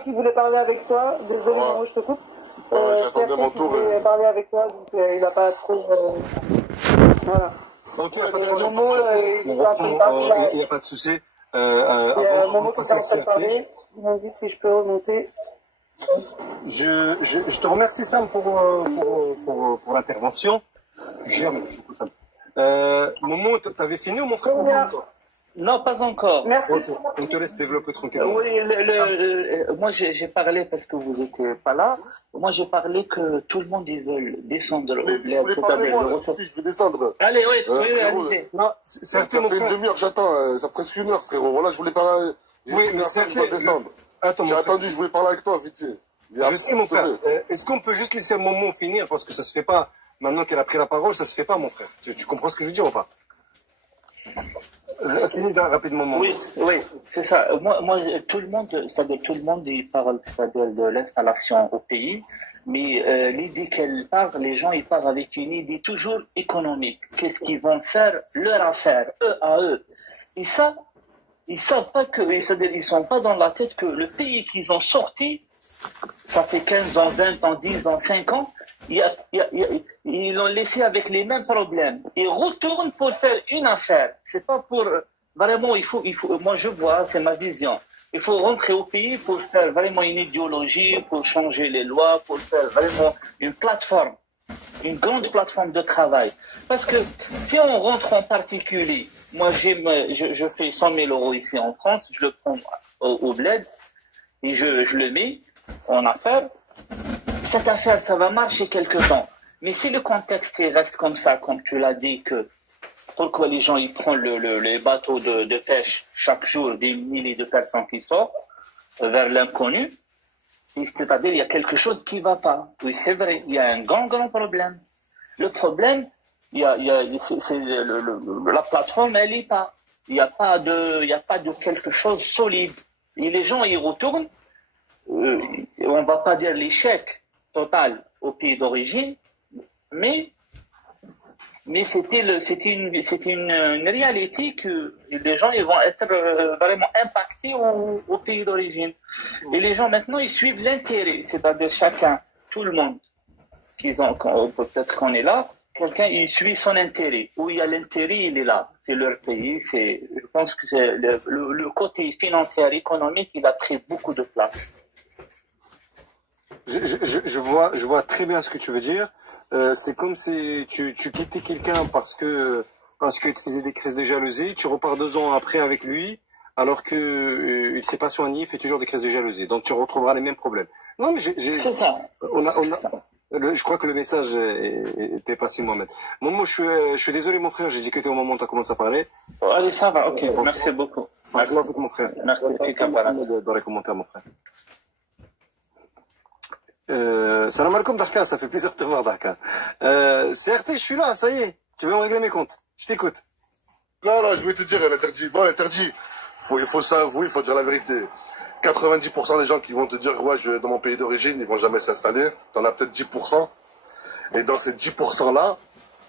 qui voulait parler avec toi. Désolé, Momo, je te coupe. J'attendais mon tour. Qui voulait parler avec toi, donc il n'a pas trop... voilà. Ok, il n'y a pas de Momo, il est en train de parler. Il n'y a pas de souci. Il y a Momo qui est en train de parler. Il m'a dit si je peux remonter. Je te remercie, Sam, pour l'intervention. Merci beaucoup, Sam. Momo, tu avais fini ou mon frère? Non, pas encore. Merci. On te laisse développer tranquillement. Oui, moi j'ai parlé parce que vous n'étiez pas là. Moi j'ai parlé que tout le monde ils veulent descendre au bled. Je voulais parler, moi, je veux descendre. Allez, oui, allez. Non, ça fait une demi-heure, j'attends. Ça fait presque une heure, frérot. Voilà, je voulais parler. Oui, mais je dois descendre. Attends, j'ai attendu, je voulais parler avec toi, vite fait. Je sais, mon frère. Est-ce qu'on peut juste laisser un moment finir? Parce que ça se fait pas. Maintenant qu'elle a pris la parole, ça se fait pas, mon frère. Tu comprends ce que je veux dire ou pas? Finis rapidement, mon Oui, c'est ça. Moi, tout le monde, c'est-à-dire tout le monde, il parle, c'est-à-dire de l'installation au pays. Mais l'idée qu'elle parle, les gens, ils parlent avec une idée toujours économique. Qu'est-ce qu'ils vont faire, leur affaire, eux à eux. Et ça, ils savent pas que, c'est-à-dire, ils sont pas dans la tête que le pays qu'ils ont sorti, ça fait 15 ans, 20 ans, 10 ans, 5 ans, ils l'ont laissé avec les mêmes problèmes. Ils retournent pour faire une affaire. C'est pas pour, vraiment, il faut, moi je vois, c'est ma vision. Il faut rentrer au pays pour faire vraiment une idéologie, pour changer les lois, pour faire vraiment une plateforme, une grande plateforme de travail. Parce que si on rentre en particulier, moi je fais 100 000 euros ici en France, je le prends au bled et je le mets en affaire. Cette affaire, ça va marcher quelque temps. Mais si le contexte il reste comme ça, comme tu l'as dit, que pourquoi les gens ils prennent les bateaux de pêche chaque jour, des milliers de personnes qui sortent vers l'inconnu, c'est-à-dire il y a quelque chose qui ne va pas. Oui, c'est vrai, il y a un grand problème. Le problème, c'est la plateforme, elle n'est pas. Il n'y a pas de quelque chose solide. Et les gens y retournent. On ne va pas dire l'échec total au pays d'origine, mais c'était une réalité que les gens ils vont être vraiment impactés au pays d'origine. Et les gens maintenant ils suivent l'intérêt, c'est-à-dire chacun, tout le monde, peut-être qu'on est là, quelqu'un il suit son intérêt. Où il y a l'intérêt, il est là. C'est leur pays. Je pense que c'est le côté financier, économique, il a pris beaucoup de place. Je vois très bien ce que tu veux dire. C'est comme si tu quittais quelqu'un parce qu'il te faisait des crises de jalousie, tu repars 2 ans après avec lui, alors que il s'est pas soigné, il fait toujours des crises de jalousie. Donc tu retrouveras les mêmes problèmes. Non, mais c'est ça. Je crois que le message était passé, Mohamed. Momo, je suis désolé, mon frère, j'ai dit que tu étais au moment où tu as commencé à parler. Allez, ça va, ok, merci beaucoup. Merci beaucoup, mon frère. Merci, dans les commentaires, mon frère. Salam alaikum Darka, ça fait plaisir de te voir Darka. CRT, je suis là, ça y est. Tu veux me régler mes comptes? Je t'écoute. Non, je voulais te dire, l'interdit. Bon, l'interdit, il faut s'avouer, il faut dire la vérité. 90% des gens qui vont te dire, ouais, je vais dans mon pays d'origine, ils vont jamais s'installer. T'en as peut-être 10%. Et dans ces 10%-là,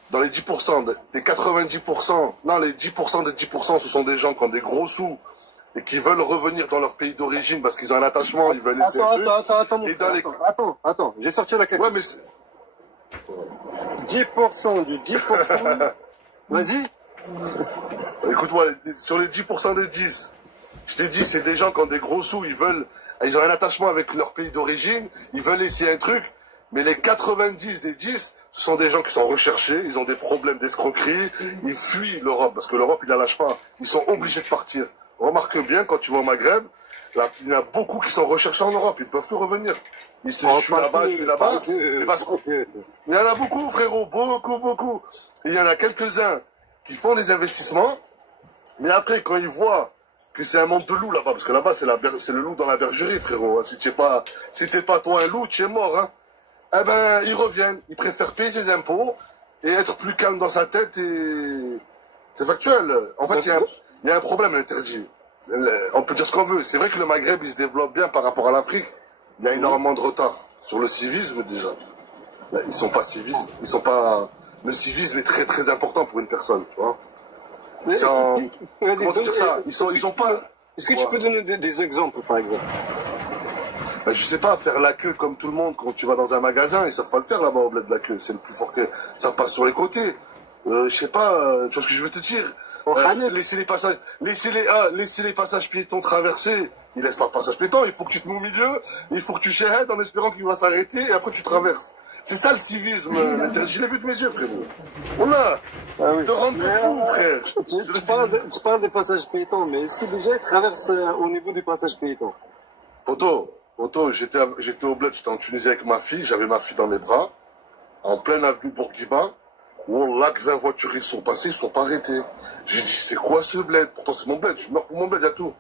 dans les 10%, les 90%, non, les 10% des 10%, ce sont des gens qui ont des gros sous et qui veulent revenir dans leur pays d'origine parce qu'ils ont un attachement, ils veulent laisser Attends, j'ai sorti la calcul. Ouais, mais 10% du 10%. Vas-y. Écoute-moi, sur les 10% des 10, je t'ai dit, c'est des gens qui ont des gros sous, ils ont un attachement avec leur pays d'origine, ils veulent essayer un truc, mais les 90 des 10, ce sont des gens qui sont recherchés, ils ont des problèmes d'escroquerie, ils fuient l'Europe, parce que l'Europe, ils la lâchent pas, ils sont obligés de partir. Remarque bien, quand tu vas au Maghreb, il y en a beaucoup qui sont recherchés en Europe, ils ne peuvent plus revenir. Ils se disent, je suis là-bas, je suis là-bas. Il y en a beaucoup, frérot, beaucoup. Et il y en a quelques-uns qui font des investissements, mais après, quand ils voient que c'est un monde de loups là-bas, parce que là-bas, c'est le loup dans la bergerie, frérot. Si t'es pas toi un loup, tu es mort, hein. Eh ben, ils reviennent. Ils préfèrent payer ses impôts et être plus calme dans sa tête et... C'est factuel. En fait, il y a un problème à l'interdit. On peut dire ce qu'on veut. C'est vrai que le Maghreb, il se développe bien par rapport à l'Afrique. Il y a énormément de retard sur le civisme, déjà. Ils sont pas civistes. Le civisme est très, très important pour une personne, tu vois. Comment te dire ça? Ils ont pas... Est-ce que tu peux donner des exemples, par exemple? Ben, je sais pas, faire la queue comme tout le monde quand tu vas dans un magasin, ils savent pas le faire là-bas au bled de la queue. C'est le plus fort que ça passe sur les côtés. Je sais pas, tu vois ce que je veux te dire. Laisser les passages piétons traverser. Ils laissent pas le passage piéton, il faut que tu te mets au milieu, il faut que tu shahedes en espérant qu'il va s'arrêter et après tu traverses. C'est ça le civisme. Je l'ai vu de mes yeux, frérot. Voilà. Ah oui. Te rendre fou, frère. Tu parles des passages piétons, mais est-ce que déjà ils traversent au niveau du passage piéton? Poto, j'étais au bled, j'étais en Tunisie avec ma fille, j'avais ma fille dans les bras, en pleine avenue Bourguiba. Wallah, que 20 voitures ils sont passées, ils sont pas arrêtés. J'ai dit, c'est quoi ce bled? Pourtant, c'est mon bled, je meurs pour mon bled, y a tout.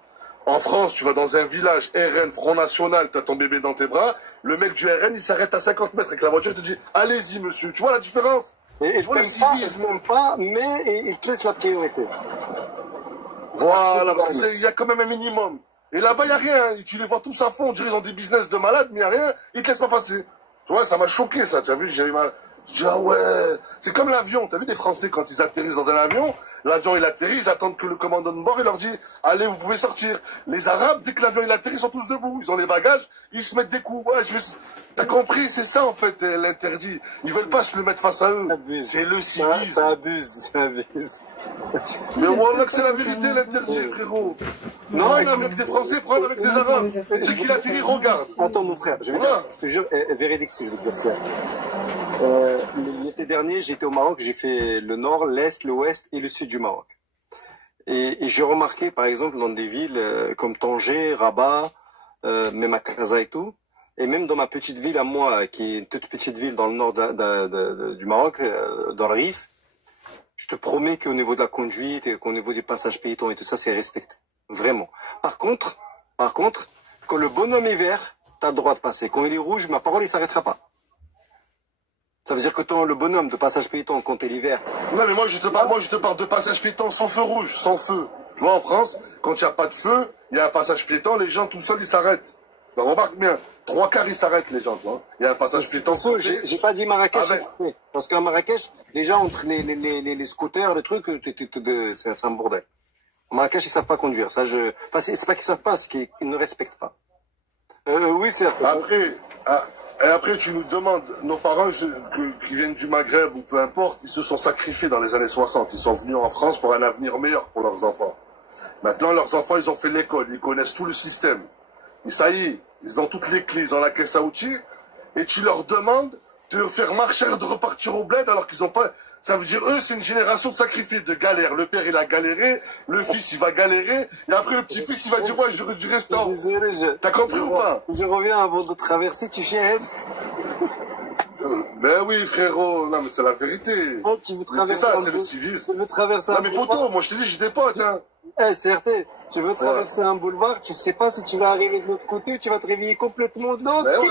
En France, tu vas dans un village, RN, Front National, t'as ton bébé dans tes bras, le mec du RN, il s'arrête à 50 mètres avec la voiture, il te dit, allez-y, monsieur. Tu vois la différence? Et tu vois le civisme. Pas, mais il te laisse la priorité. Voilà, parce qu'il y a quand même un minimum. Et là-bas, il n'y a rien. Tu les vois tous à fond, on dirait qu'ils ont des business de malades, mais il n'y a rien, ils te laissent pas passer. Tu vois, ça m'a choqué, ça. Tu as vu, j'ai dit, ah ouais, c'est comme l'avion. T'as vu des Français quand ils atterrissent dans un avion, l'avion il atterrit, ils attendent que le commandant de bord il leur dit, allez, vous pouvez sortir. Les Arabes, dès que l'avion il atterrit, ils sont tous debout. Ils ont les bagages, ils se mettent des coups. Ouais, t'as compris, c'est ça en fait l'interdit. Ils veulent pas se le mettre face à eux. C'est le civisme. Ça abuse. Mais voilà que c'est la vérité l'interdit, frérot. Non, prends avec des Français, prends avec des Arabes. Dès qu'il atterrit, regarde. Attends mon frère, je vais dire, je te jure, véridique ce que je vais te dire ça. L'été dernier, j'étais au Maroc, j'ai fait le nord, l'est, l'ouest et le sud du Maroc. Et j'ai remarqué, par exemple, dans des villes comme Tanger, Rabat, même à Casa et tout, et même dans ma petite ville à moi, qui est une toute petite ville dans le nord du Maroc, dans le Rif, je te promets qu'au niveau de la conduite et qu'au niveau du passage piéton et tout ça, c'est respecté. Vraiment. Par contre, quand le bonhomme est vert, tu as le droit de passer. Quand il est rouge, ma parole, il s'arrêtera pas. Ça veut dire que le bonhomme de passage piéton, quand il est vert... Non, mais moi, je te parle de passage piéton sans feu rouge, sans feu. Tu vois, en France, quand il n'y a pas de feu, il y a un passage piéton, les gens tout seuls, ils s'arrêtent. Tu remarques bien, 3/4, ils s'arrêtent, les gens, tu vois. Il y a un passage piéton. J'ai pas dit Marrakech, parce qu'à Marrakech, les gens, entre les scooters, les trucs, c'est un bordel. À Marrakech, ils savent pas conduire. Ça, enfin, c'est pas qu'ils savent pas, c'est qu'ils ne respectent pas. Oui, c'est... Après, tu nous demandes, nos parents qui viennent du Maghreb ou peu importe, ils se sont sacrifiés dans les années 60. Ils sont venus en France pour un avenir meilleur pour leurs enfants. Maintenant, leurs enfants, ils ont fait l'école, ils connaissent tout le système. Et ça y est, ils ont toutes les clés, ils ont la caisse à outils, et tu leur demandes de faire marcher, de repartir au bled alors qu'ils n'ont pas... Ça veut dire, eux, c'est une génération de sacrifices, de galère. Le père, il a galéré, le fils, il va galérer, et après, le petit-fils, il va dire, ouais, j'aurais dû rester en... T'as compris ou pas? Je reviens avant de traverser, tu chiennes. Ben oui, frérot, non, mais c'est la vérité. Oh, tu veux traverser... C'est ça, c'est le civisme. Tu veux traverser non, mais poto, moi, je te dis, j'ai des potes, hein. Certain. Tu veux traverser un boulevard, tu sais pas si tu vas arriver de l'autre côté ou tu vas te réveiller complètement de l'autre. Ben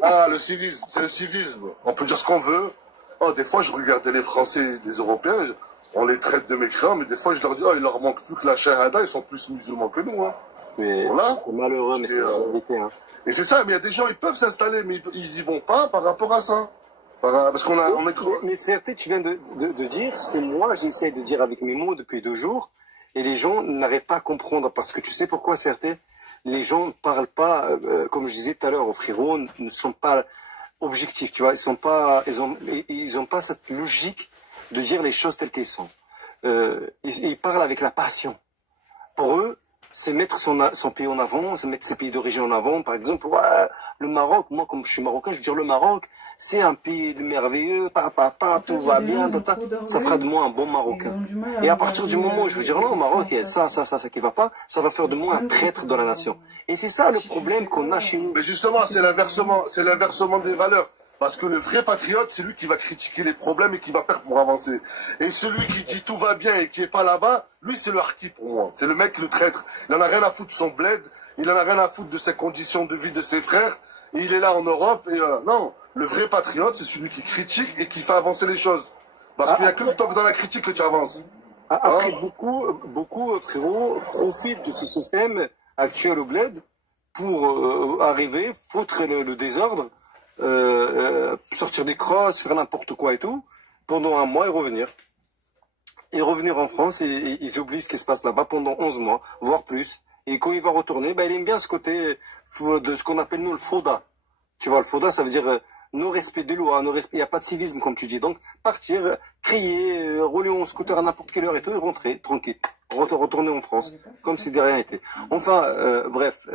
voilà, le civisme, c'est le civisme. On peut dire ce qu'on veut. Oh, des fois, je regardais les Français, les Européens, on les traite de mécréants, mais des fois, je leur dis, oh, il leur manque plus que la shahada, ils sont plus musulmans que nous, hein. Mais voilà. C'est malheureux, mais c'est la vérité, hein. Et c'est ça, mais il y a des gens, ils peuvent s'installer, mais ils y vont pas par rapport à ça. Parce qu'on a... Mais certes, tu viens de dire ce que moi, j'essaie de dire avec mes mots depuis 2 jours. Et les gens n'arrivent pas à comprendre, parce que tu sais pourquoi, certains, les gens ne parlent pas, comme je disais tout à l'heure, aux frérots, ne sont pas objectifs, tu vois, ils ont pas cette logique de dire les choses telles qu'elles sont. Ils parlent avec la passion. Pour eux, c'est mettre son pays en avant, c'est mettre ses pays d'origine en avant. Par exemple, le Maroc, moi, comme je suis marocain, je veux dire le Maroc, c'est un pays merveilleux, tout va bien, ça fera de moi un bon Marocain. Et à partir du moment où je veux dire non, au Maroc, il y a ça qui va pas, ça va faire de moi un traître dans la nation. Et c'est ça le problème qu'on a chez nous. Mais justement, c'est l'inversement des valeurs. Parce que le vrai patriote, c'est lui qui va critiquer les problèmes et qui va faire pour avancer. Et celui qui dit tout va bien et qui est pas là-bas, lui, c'est le harki pour moi. C'est le mec, le traître. Il en a rien à foutre de son bled, il en a rien à foutre de ses conditions de vie de ses frères. Et il est là en Europe. Et non, le vrai patriote, c'est celui qui critique et qui fait avancer les choses. Parce qu'il n'y a que le temps que dans la critique que tu avances. Après, beaucoup, frérot, profitent de ce système actuel au bled pour arriver, foutre le désordre, sortir des crosses, faire n'importe quoi et tout, pendant 1 mois et revenir. Et revenir en France et ils oublient ce qui se passe là-bas pendant 11 mois, voire plus. Et quand il va retourner, il aime bien ce côté de ce qu'on appelle nous le fauda. Tu vois, le fauda, ça veut dire non-respect des lois, il n'y a pas de civisme, comme tu dis. Donc, partir, crier, rouler en scooter à n'importe quelle heure et tout, et rentrer, tranquille. Retourner en France, comme si de rien n'était. Enfin, bref,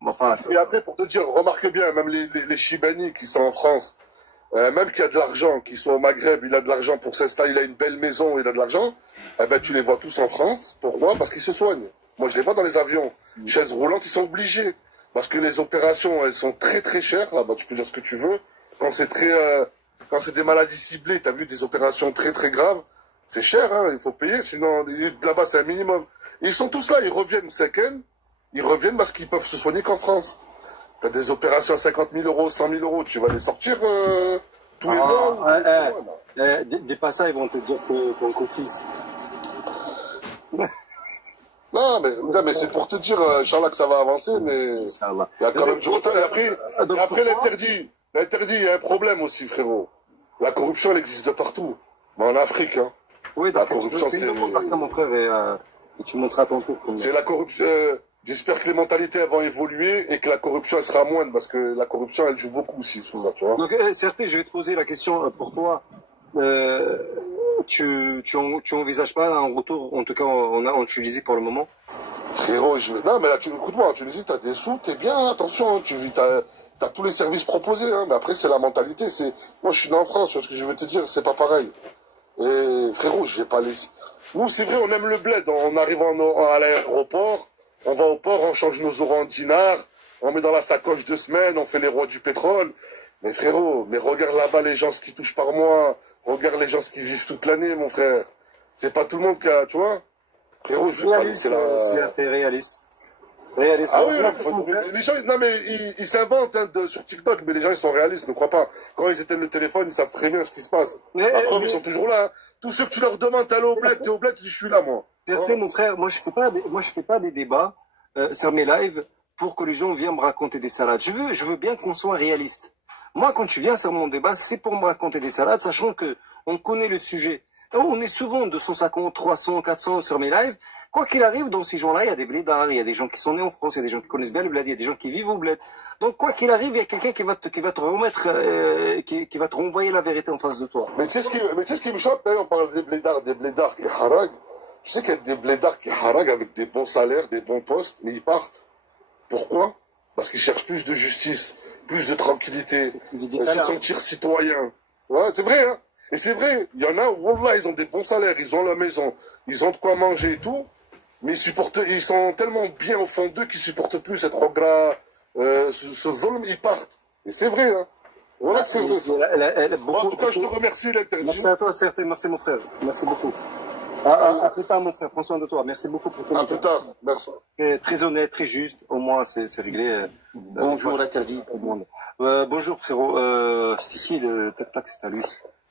on va pas... Et après, pour te dire, remarque bien, même les Chibani qui sont en France, même qui a de l'argent, qui sont au Maghreb, il a de l'argent pour s'installer, il a une belle maison, il a de l'argent, eh ben, tu les vois tous en France. Pourquoi? Parce qu'ils se soignent. Moi, je les vois dans les avions. Chaises roulantes, ils sont obligés. Parce que les opérations, elles sont très très chères. Là-bas, tu peux dire ce que tu veux. Quand c'est des maladies ciblées, tu as vu des opérations très très graves, c'est cher, hein, il faut payer, sinon là-bas c'est un minimum. Et ils sont tous là, ils reviennent, ils reviennent parce qu'ils peuvent se soigner qu'en France. Tu as des opérations à 50 000 euros, 100 000 euros, tu vas les sortir tous les mois. Des passages, ils vont te dire qu'on cotise. Non, mais c'est pour te dire, Inch'Allah, que ça va avancer, mais il y a quand même du retard. Et après l'interdit, il y a un problème aussi, frérot. La corruption, elle existe de partout. Mais en Afrique, hein. Oui, la corruption, c'est... mon frère, et tu montreras ton tour. C'est la corruption. J'espère que les mentalités elles vont évoluer et que la corruption, elle sera moindre, parce que la corruption, elle joue beaucoup aussi sur ça, tu vois. Donc, certes, je vais te poser la question pour toi. Tu envisages pas un retour, en tout cas en Tunisie pour le moment? Frérot, non, mais là, écoute-moi, en Tunisie, t'as des sous, t'es bien, attention, hein, t'as tous les services proposés, hein, mais après, c'est la mentalité, moi, je suis né en France, ce que je veux te dire, c'est pas pareil. Et, frérot, je vais pas laisser. Nous, c'est vrai, on aime le bled, on arrive à l'aéroport, on va au port, on change nos euros en dinars, on met dans la sacoche 2 semaines, on fait les rois du pétrole. Mais frérot, mais regarde là-bas les gens ce qui touchent par mois, regarde les gens ce qui vivent toute l'année, mon frère. C'est pas tout le monde qui a, tu vois. Frérot, je vais pas laisser la... C'est réaliste. Ah oui, les gens, non mais ils s'inventent hein, sur TikTok, mais les gens ils sont réalistes, ne crois pas. Quand ils éteignent le téléphone, ils savent très bien ce qui se passe. La preuve, ils sont toujours là. Hein. Tous ceux que tu leur demandes, t'es au bled, je suis là, moi. Certes, mon frère, moi je fais pas des débats sur mes lives pour que les gens viennent me raconter des salades. Je veux bien qu'on soit réaliste. Moi, quand tu viens sur mon débat, c'est pour me raconter des salades, sachant que on connaît le sujet. On est souvent 250, 300, 400 sur mes lives. Quoi qu'il arrive, dans ces gens-là, il y a des blédards, il y a des gens qui sont nés en France, il y a des gens qui connaissent bien le bled, il y a des gens qui vivent au bled. Donc, quoi qu'il arrive, il y a quelqu'un qui va te remettre, qui va te renvoyer la vérité en face de toi. Mais tu sais ce qui me choque, d'ailleurs, on parle des blédards qui harag. Tu sais qu'il y a des blédards qui harag avec des bons salaires, des bons postes, mais ils partent. Pourquoi? Parce qu'ils cherchent plus de justice, plus de tranquillité, se sentir citoyen. Ouais, c'est vrai, hein. Et c'est vrai, il y en a où, wallah, ils ont des bons salaires, ils ont la maison, ils ont de quoi manger et tout, mais ils sont tellement bien au fond d'eux qu'ils supportent plus cette rogra, ce zolm, ils partent. Et c'est vrai, hein. Voilà que c'est vrai. En tout cas, je te remercie, l'interdit. Merci à toi, certes, merci mon frère. Merci beaucoup. À plus tard, mon frère. Prends soin de toi. Merci beaucoup pour ton À plus tard. Merci. Très honnête, très juste. Au moins, c'est réglé. Bonjour, l'interdit. Bonjour, frérot. C'est ici, le tac-tac, c'est à lui.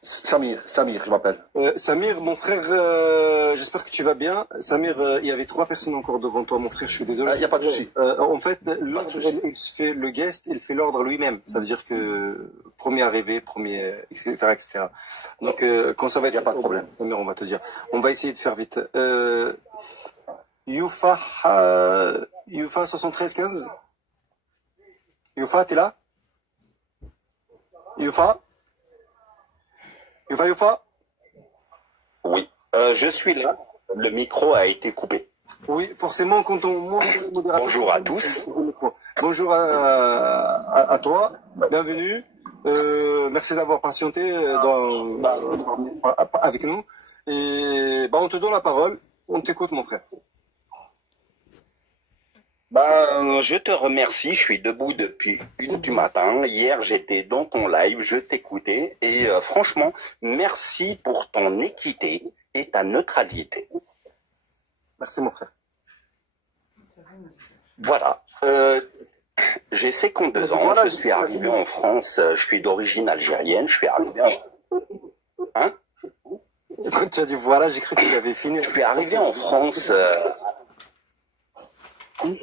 Samir, je m'appelle. Samir, mon frère, j'espère que tu vas bien. Samir, il y avait 3 personnes encore devant toi, mon frère, je suis désolé. Il n'y a pas de souci. En fait, l'ordre, le guest, il fait l'ordre lui-même. Ça veut dire que premier arrivé, premier, etc., etc. Donc, quand ça va être... Il n'y a pas de problème. Samir, on va te dire. On va essayer de faire vite. Youfa 7315. Youfa, t'es là? Youfa? Youfa? Oui, je suis là. Le micro a été coupé. Oui, forcément, quand on monte le modérateur... Bonjour à tous. Bonjour à toi, bienvenue. Merci d'avoir patienté avec nous. Et on te donne la parole. On t'écoute, mon frère. Je te remercie, je suis debout depuis 1h du matin. Hier, j'étais dans ton live, je t'écoutais. Et franchement, merci pour ton équité et ta neutralité. Merci, mon frère. Voilà. J'ai 52 ans, je suis arrivé en France, je suis d'origine algérienne, je suis arrivé en... Hein? Quand tu as dit voilà, j'ai cru que tu avais fini. Je suis arrivé en France...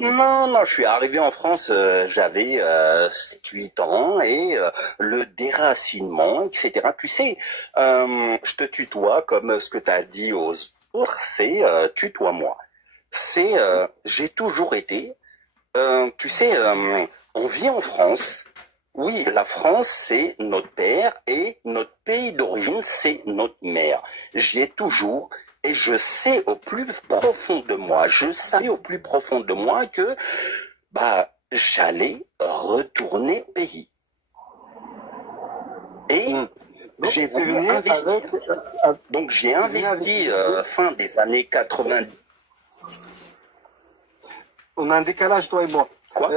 Non, je suis arrivé en France, j'avais 7-8 ans et le déracinement, etc. Tu sais, je te tutoie comme ce que tu as dit aux autres, c'est tutoie-moi. C'est j'ai toujours été Tu sais, on vit en France. Oui, la France, c'est notre père et notre pays d'origine, c'est notre mère. J'y ai toujours et je sais au plus profond de moi, je savais au plus profond de moi que bah j'allais retourner au pays. Et j'ai voulu investir. Donc j'ai investi fin des années 90. On a un décalage, toi et moi. Quoi?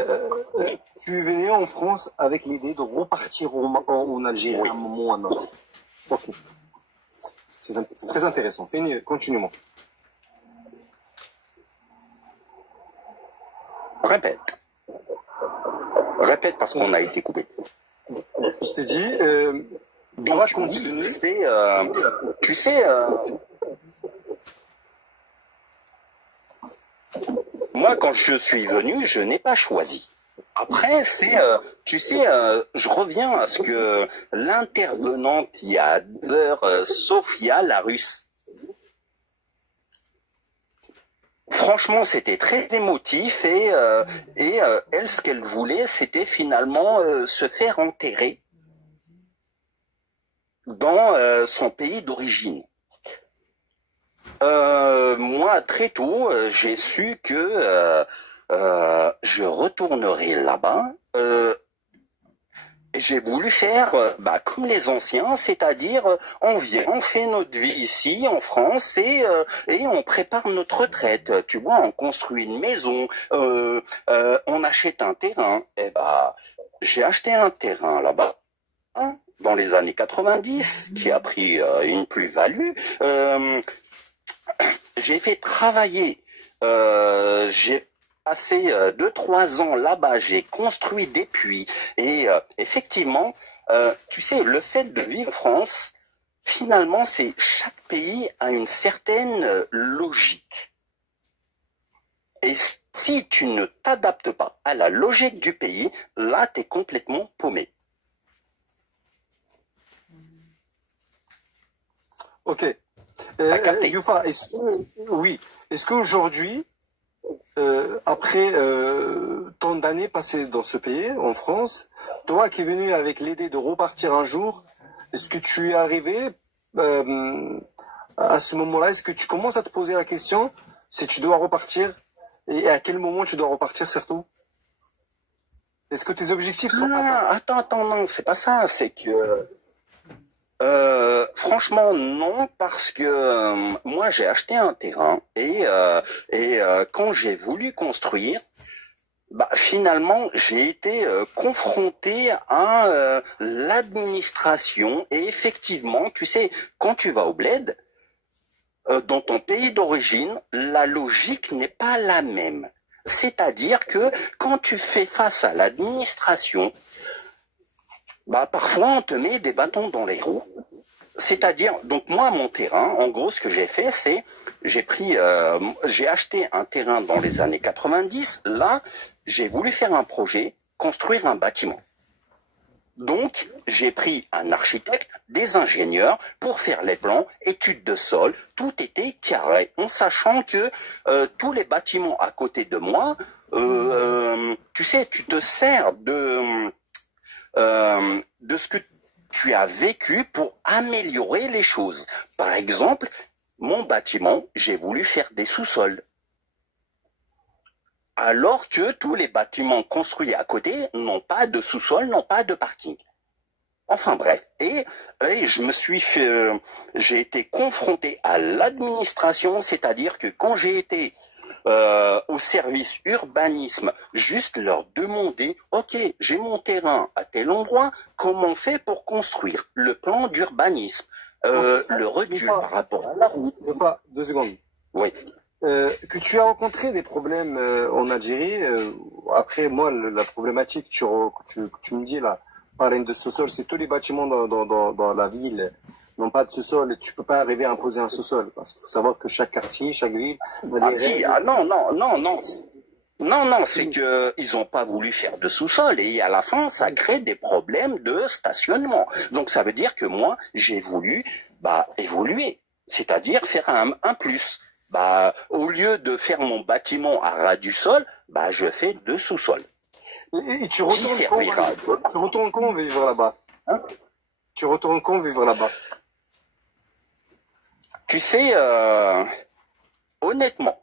Tu venais en France avec l'idée de repartir en Algérie Oui. à un moment ou à un autre. Ok. C'est très intéressant. Continuons. Répète. Répète parce qu'on a été coupé. Je t'ai dit, Donc, doit oui, continuer. tu sais, moi, quand je suis venu, je n'ai pas choisi. Après, tu sais, je reviens à ce que l'intervenante il y a 2 heures, Sophia, la Russe. Franchement, c'était très émotif et elle, ce qu'elle voulait, c'était finalement se faire enterrer dans son pays d'origine. Moi, très tôt, j'ai su que je retournerai là-bas. J'ai voulu faire comme les anciens, c'est-à-dire on vient, on fait notre vie ici en France et on prépare notre retraite. Tu vois, on construit une maison, on achète un terrain. Et j'ai acheté un terrain là-bas. Dans les années 90, qui a pris une plus-value. J'ai fait travailler, j'ai passé 2-3 ans là-bas, j'ai construit des puits et effectivement, tu sais, le fait de vivre en France, finalement, c'est chaque pays a une certaine logique. Et si tu ne t'adaptes pas à la logique du pays, là, tu es complètement paumé. Ok. capté. Youfa, est-ce qu'aujourd'hui, après tant d'années passées dans ce pays, en France, toi qui es venu avec l'idée de repartir un jour, est-ce que tu es arrivé à ce moment-là, est-ce que tu commences à te poser la question si tu dois repartir et à quel moment tu dois repartir surtout? Est-ce que tes objectifs sont Attends, non, c'est pas ça, c'est que franchement non, parce que moi j'ai acheté un terrain et quand j'ai voulu construire, finalement j'ai été confronté à l'administration et effectivement, tu sais, quand tu vas au bled, dans ton pays d'origine, la logique n'est pas la même. C'est-à-dire que quand tu fais face à l'administration, parfois on te met des bâtons dans les roues. C'est-à-dire, donc moi, mon terrain, en gros, ce que j'ai fait, c'est, j'ai acheté un terrain dans les années 90. Là, j'ai voulu faire un projet, construire un bâtiment. Donc, j'ai pris un architecte, des ingénieurs pour faire les plans, études de sol, tout était carré, en sachant que tous les bâtiments à côté de moi, tu sais, tu te sers de ce que tu as vécu pour améliorer les choses. Par exemple, mon bâtiment, j'ai voulu faire des sous-sols. Alors que tous les bâtiments construits à côté n'ont pas de sous-sol, n'ont pas de parking. Enfin bref, et j'ai été confronté à l'administration, c'est-à-dire que quand j'ai été au service urbanisme, juste leur demander, ok, j'ai mon terrain à tel endroit, comment on fait pour construire le plan d'urbanisme, le recul par rapport à la route. 2 secondes. Oui. Que tu as rencontré des problèmes en Algérie. Après, moi, la problématique que tu me dis là, parlant de sous-sol, c'est tous les bâtiments dans la ville n'ont pas de sous-sol. Tu peux pas arriver à imposer un sous-sol parce qu'il faut savoir que chaque quartier, chaque ville. Non, c'est que ils ont pas voulu faire de sous-sol et à la fin, ça crée des problèmes de stationnement. Donc ça veut dire que moi, j'ai voulu évoluer, c'est-à-dire faire un plus. Bah, au lieu de faire mon bâtiment à ras du sol, bah, je fais 2 sous-sols. Et tu Qui servira à quoi? retournes quand vivre là-bas? Hein? Tu retournes quand vivre là-bas? Tu sais, honnêtement,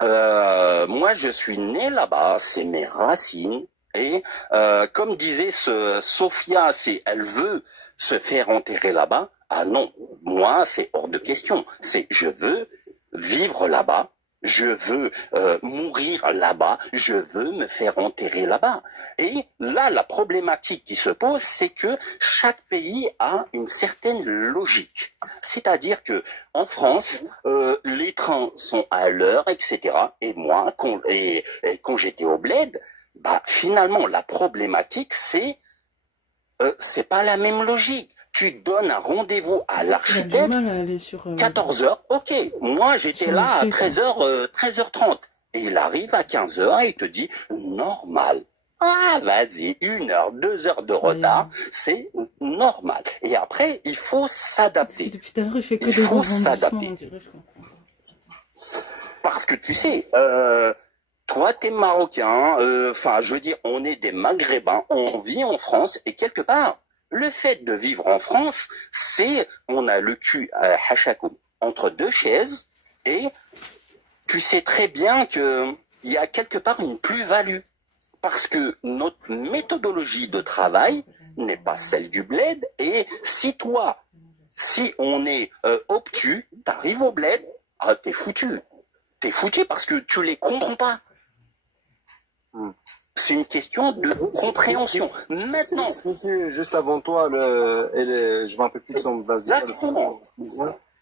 moi je suis né là-bas, c'est mes racines. Et comme disait Sophia, elle veut se faire enterrer là-bas. Ah non, moi c'est hors de question. C'est je veux vivre là-bas, je veux mourir là-bas, je veux me faire enterrer là-bas. Et là, la problématique qui se pose, c'est que chaque pays a une certaine logique. C'est-à-dire que en France, les trains sont à l'heure, etc. Et moi, quand j'étais au bled, bah finalement, la problématique, c'est pas la même logique. Tu donnes un rendez-vous à l'architecte, 14h, ok. Moi, j'étais là à 13h, 13h30. Et il arrive à 15h et il te dit, normal. Ah, vas-y, 1 heure, 2 heures de retard, c'est normal. Et après, il faut s'adapter. Depuis tout à l'heure, il fait que Il des faut rebondissements, s'adapter. on dirait, je comprends. Parce que tu sais, toi, t'es marocain, enfin, je veux dire, on est des maghrébins, on vit en France, et quelque part, le fait de vivre en France, c'est, on a le cul à hachakou entre 2 chaises, et tu sais très bien que il y a quelque part une plus-value. Parce que notre méthodologie de travail n'est pas celle du bled, et si on est obtus, t'arrives au bled, ah, t'es foutu. T'es foutu parce que tu les comprends pas. C'est une question de compréhension. Maintenant, expliqué juste avant toi, je ne me rappelle plus de son base. Exactement.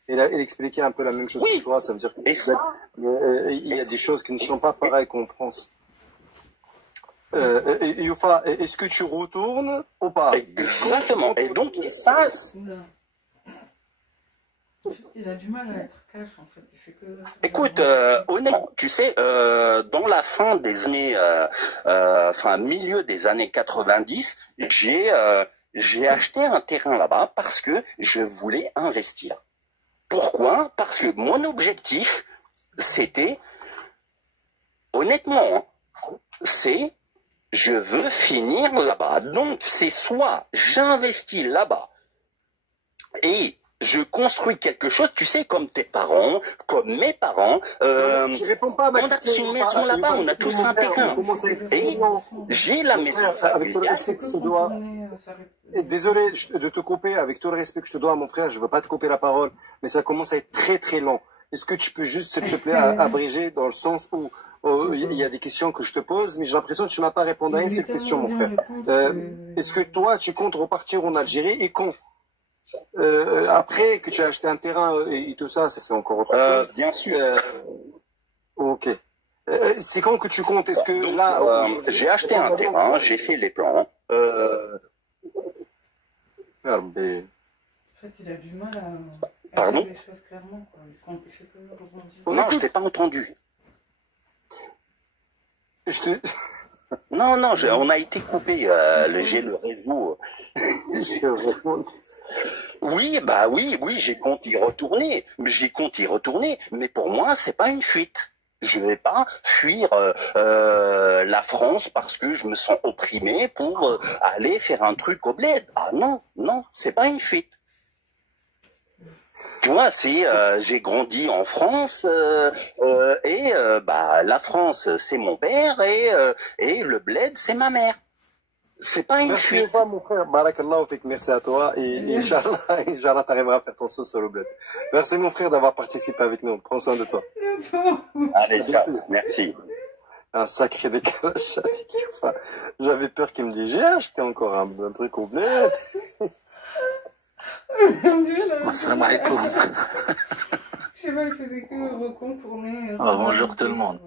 Il expliquait un peu la même chose Oui. que toi, ça veut dire qu'il Et ça, il y a des choses qui ne sont pas pareilles qu'en France. Youfa, est-ce que tu retournes ou pas? exactement. Et donc, ça, Oula. En fait, il a du mal à être cash, en fait. Il fait que... écoute, honnêtement, tu sais, dans la fin des années, milieu des années 90, j'ai acheté un terrain là-bas parce que je voulais investir. Pourquoi? Parce que mon objectif, c'était, honnêtement, c'est, je veux finir là-bas. Donc, c'est soit j'investis là-bas et je construis quelque chose, tu sais, comme tes parents, comme mes parents. Tu réponds pas à ma On a question. une maison là-bas, on a tous un terrain. Et j'ai la maison Avec tout le familiale. respect que je te dois, et désolé de te couper, avec tout le respect que je te dois, mon frère, je veux pas te couper la parole, mais ça commence à être très très long. Est-ce que tu peux juste, s'il te plaît, abréger dans le sens où il y a des questions que je te pose, mais j'ai l'impression que tu m'as pas répondu à une seule question, mon frère. Est-ce que toi, tu comptes repartir en Algérie et quand? Après que tu as acheté un terrain et tout ça, ça c'est encore autre chose. Bien sûr. Ok. C'est quand que tu comptes? Est-ce que Donc, là, j'ai acheté un terrain, j'ai fait les plans. Merde. En fait, il a du mal à Pardon? dire les choses clairement, quoi. Il fait que rebondir. Non, je t'ai pas entendu. Je te... Non, on a été coupé. J'ai le réseau. Oui, bah oui, j'y compte y retourner. Mais pour moi, c'est pas une fuite. Je vais pas fuir la France parce que je me sens opprimé pour aller faire un truc au bled. Ah non, c'est pas une fuite. Tu vois, j'ai grandi en France et la France c'est mon père et le bled c'est ma mère. C'est pas une Merci fuite. pas mon frère, barakallahu fik, merci à toi et Inch'Allah t'arriveras à faire ton saut sur le bled. Merci mon frère d'avoir participé avec nous, prends soin de toi. Allez, ciao. Merci. Un sacré décalage. J'avais peur qu'il me dise j'ai acheté encore un truc au bled. Assalamu alaikum. Je sais pas, il faisait que recontourner. Bonjour tout le monde.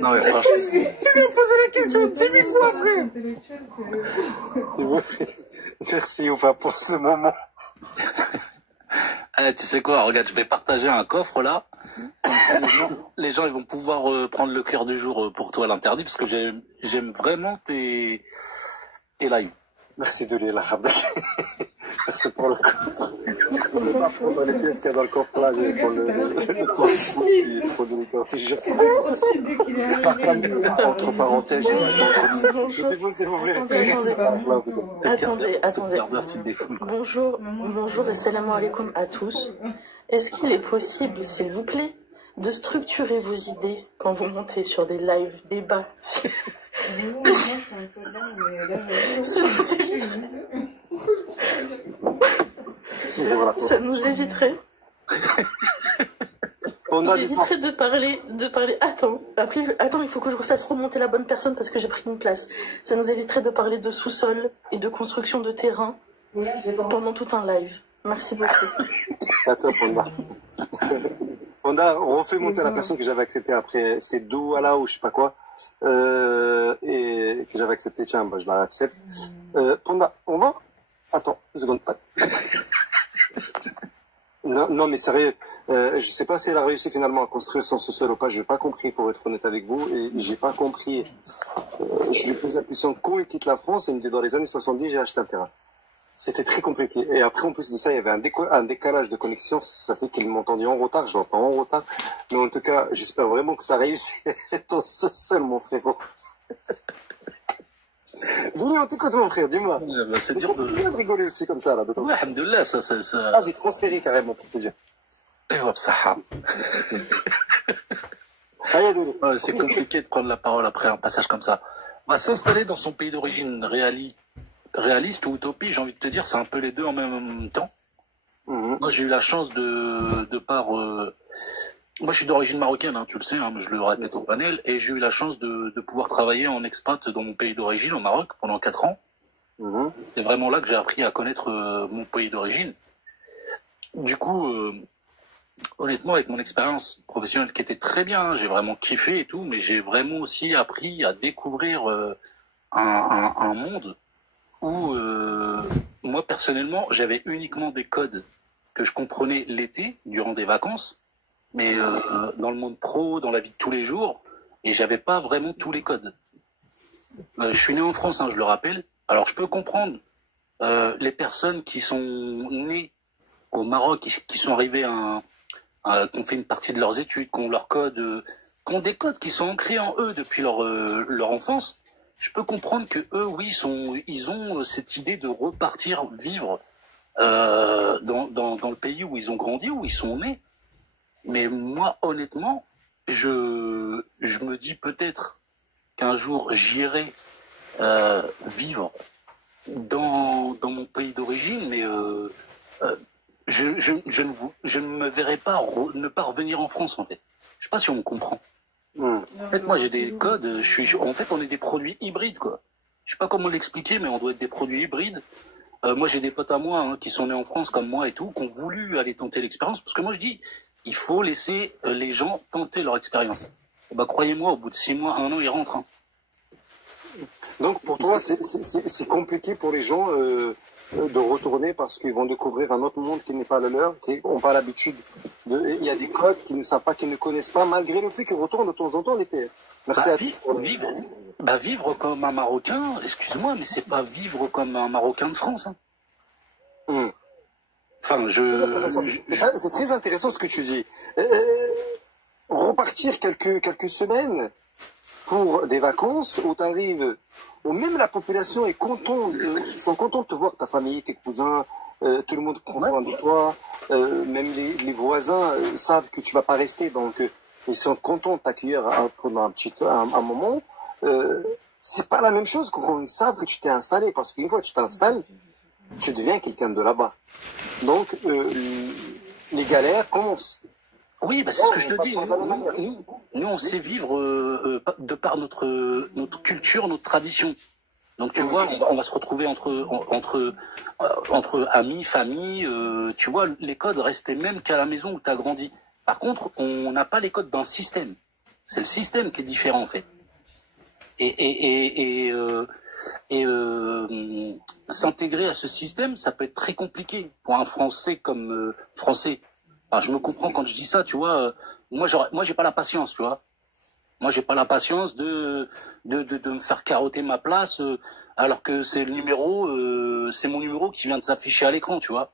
Non mais franchement. Tu viens de poser la question 10 000 fois après. Merci Oufa pour ce moment. Tu sais quoi, regarde, je vais partager un coffre là. Comme les gens ils vont pouvoir prendre le cœur du jour pour toi l'interdit parce que j'aime vraiment tes lives. Merci de lire la Habdak. Merci pour le corps. On ne peut pas prendre les pièces qu'il y a dans le corps là, pour le corps. Il faut donner le corps. Je jure, c'est entre parenthèses. Attendez. Bonjour et salam alaikum à tous. Est-ce qu'il est possible, s'il vous plaît, de structurer vos idées quand vous montez sur des lives débats? Ça nous éviterait de parler. Attends, il faut que je refasse remonter la bonne personne parce que j'ai pris une place. Ça nous éviterait de parler de sous-sol et de construction de terrain pendant tout un live. Merci beaucoup. Attends, Fonda, refais monter la personne que j'avais acceptée après. C'était Douala ou je sais pas quoi. Et que j'avais accepté. Tiens, bah, je la accepte. Fonda, on va? Attends, une seconde. Non, mais sérieux, je sais pas si elle a réussi finalement à construire son sous-sol ou pas. Je n'ai pas compris, pour être honnête avec vous. Et j'ai pas compris. Je lui pose la question quand il quitte la France. Il me dit dans les années 70, j'ai acheté un terrain. C'était très compliqué. Et après, en plus de ça, il y avait un décalage de connexion. Ça fait qu'il m'entendait en retard. Je l'entends en retard. Mais en tout cas, j'espère vraiment que tu as réussi ton sous-sol, mon frérot. Dis-lui, on t'écoute, mon frère, dis-moi. C'est dur de rigoler aussi comme ça, là, de temps en temps. Alhamdoulilah, ça. Ah, j'ai transpiré carrément, pour te dire. C'est compliqué de prendre la parole après un passage comme ça. S'installer dans son pays d'origine réaliste ou utopie, j'ai envie de te dire, c'est un peu les deux en même temps. Moi, j'ai eu la chance moi, je suis d'origine marocaine, hein, tu le sais, hein, je le répète au panel, et j'ai eu la chance de pouvoir travailler en expat dans mon pays d'origine, au Maroc, pendant 4 ans. C'est vraiment là que j'ai appris à connaître mon pays d'origine. Du coup, honnêtement, avec mon expérience professionnelle qui était très bien, hein, j'ai vraiment kiffé et tout, mais j'ai vraiment aussi appris à découvrir un monde où, moi, personnellement, j'avais uniquement des codes que je comprenais l'été, durant des vacances, mais dans le monde pro, dans la vie de tous les jours, et j'avais pas vraiment tous les codes. Je suis né en France, hein, je le rappelle. Alors je peux comprendre les personnes qui sont nées au Maroc, qui sont arrivées qui ont fait une partie de leurs études, qui ont leurs codes, qui ont des codes qui sont ancrés en eux depuis leur enfance. Je peux comprendre que eux, oui, ils ont cette idée de repartir vivre dans le pays où ils ont grandi, où ils sont nés. Mais moi, honnêtement, je me dis peut-être qu'un jour j'irai vivre dans mon pays d'origine, mais je ne me verrai pas ne pas revenir en France, en fait. Je sais pas si on me comprend. En fait, moi, j'ai des codes. En fait, on est des produits hybrides, quoi. Je sais pas comment l'expliquer, mais on doit être des produits hybrides. Moi, j'ai des potes à moi, hein, qui sont nés en France comme moi et tout, qui ont voulu aller tenter l'expérience, parce que moi, je dis, il faut laisser les gens tenter leur expérience. Bah, croyez-moi, au bout de 6 mois, 1 an, ils rentrent. Hein. Donc, pour toi, c'est compliqué pour les gens de retourner parce qu'ils vont découvrir un autre monde qui n'est pas le leur, qui n'ont pas l'habitude. Il y a des codes qu'ils ne savent pas, qu'ils ne connaissent pas, malgré le fait qu'ils retournent de temps en temps l'été. Merci à vivre comme un Marocain, excuse-moi, mais c'est pas vivre comme un Marocain de France. Hein. Enfin, c'est très intéressant ce que tu dis. Repartir quelques semaines pour des vacances où tu arrives, où même la population est contente, sont contents de te voir, ta famille, tes cousins, tout le monde prend soin de toi, même les voisins savent que tu vas pas rester, donc ils sont contents de t'accueillir pendant un moment. C'est pas la même chose quand ils savent que tu t'es installé, parce qu'une fois que tu t'installes, tu deviens quelqu'un de là-bas. Donc, les galères commencent. Oui, bah c'est ce que je te dis. Nous, on sait vivre de par notre culture, notre tradition. Donc, tu vois, on va se retrouver entre amis, famille. Tu vois, les codes restent les mêmes qu'à la maison où tu as grandi. Par contre, on n'a pas les codes d'un système. C'est le système qui est différent, en fait. Et s'intégrer à ce système, ça peut être très compliqué pour un Français comme français. Alors, je me comprends quand je dis ça, tu vois. Moi, j'ai pas la patience, tu vois. Moi, j'ai pas la patience de me faire carotter ma place, alors que c'est c'est mon numéro qui vient de s'afficher à l'écran, tu vois.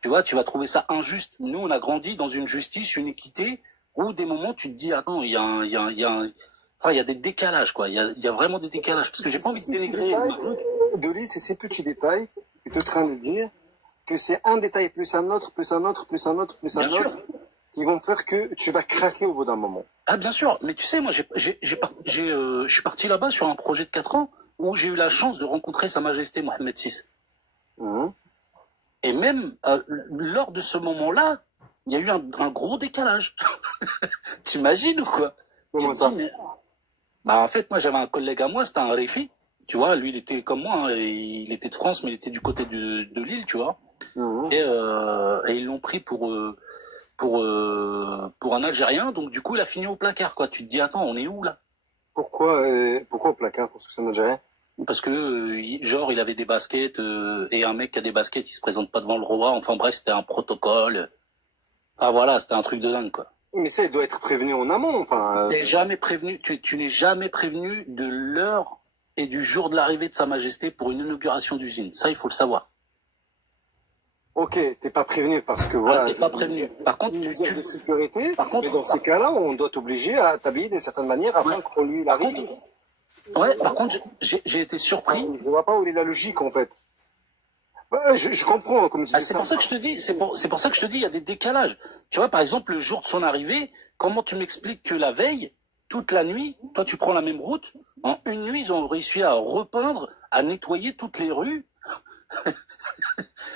Tu vois, tu vas trouver ça injuste. Nous, on a grandi dans une justice, une équité, où des moments, tu te dis, attends, enfin, il y a des décalages, quoi. Il y a vraiment des décalages. Parce que j'ai pas envie de dénigrer. Dolly, c'est ces petits détails que tu es en train de dire que c'est un détail plus un autre, plus un autre, plus un autre, plus un autre, qui vont faire que tu vas craquer au bout d'un moment. Ah, bien sûr. Mais tu sais, moi, je suis parti là-bas sur un projet de 4 ans où j'ai eu la chance de rencontrer Sa Majesté Mohamed VI. Et même lors de ce moment-là, il y a eu un gros décalage. T'imagines ou quoi? Comment ça? Bah, en fait, moi, j'avais un collègue à moi, c'était un Réfi. Tu vois, lui, il était comme moi, hein, il était de France, mais il était du côté de Lille, tu vois. Et ils l'ont pris pour un Algérien, donc du coup, il a fini au placard, quoi. Tu te dis, attends, on est où, là? Pourquoi au placard? Parce que c'est un Algérien? Parce que, genre, il avait des baskets, et un mec qui a des baskets, il se présente pas devant le roi. Enfin bref, c'était un protocole. Enfin voilà, c'était un truc de dingue, quoi. Mais ça, il doit être prévenu en amont, enfin... T'es jamais prévenu, tu n'es jamais prévenu de l'heure et du jour de l'arrivée de Sa Majesté pour une inauguration d'usine. Ça, il faut le savoir. Ok, t'es pas prévenu parce que voilà... T'es pas prévenu. Par contre, de sécurité, mais dans ces cas-là, on doit t'obliger à t'habiller d'une certaine manière avant qu'on lui arrive. Ouais, par contre, j'ai été surpris. Je vois pas où est la logique, en fait. Je comprends, comme tu dis. C'est pour ça que je te dis, c'est pour ça que je te dis, il y a des décalages. Tu vois, par exemple, le jour de son arrivée, comment tu m'expliques que la veille, toute la nuit, toi tu prends la même route, en une nuit, ils ont réussi à repeindre, à nettoyer toutes les rues,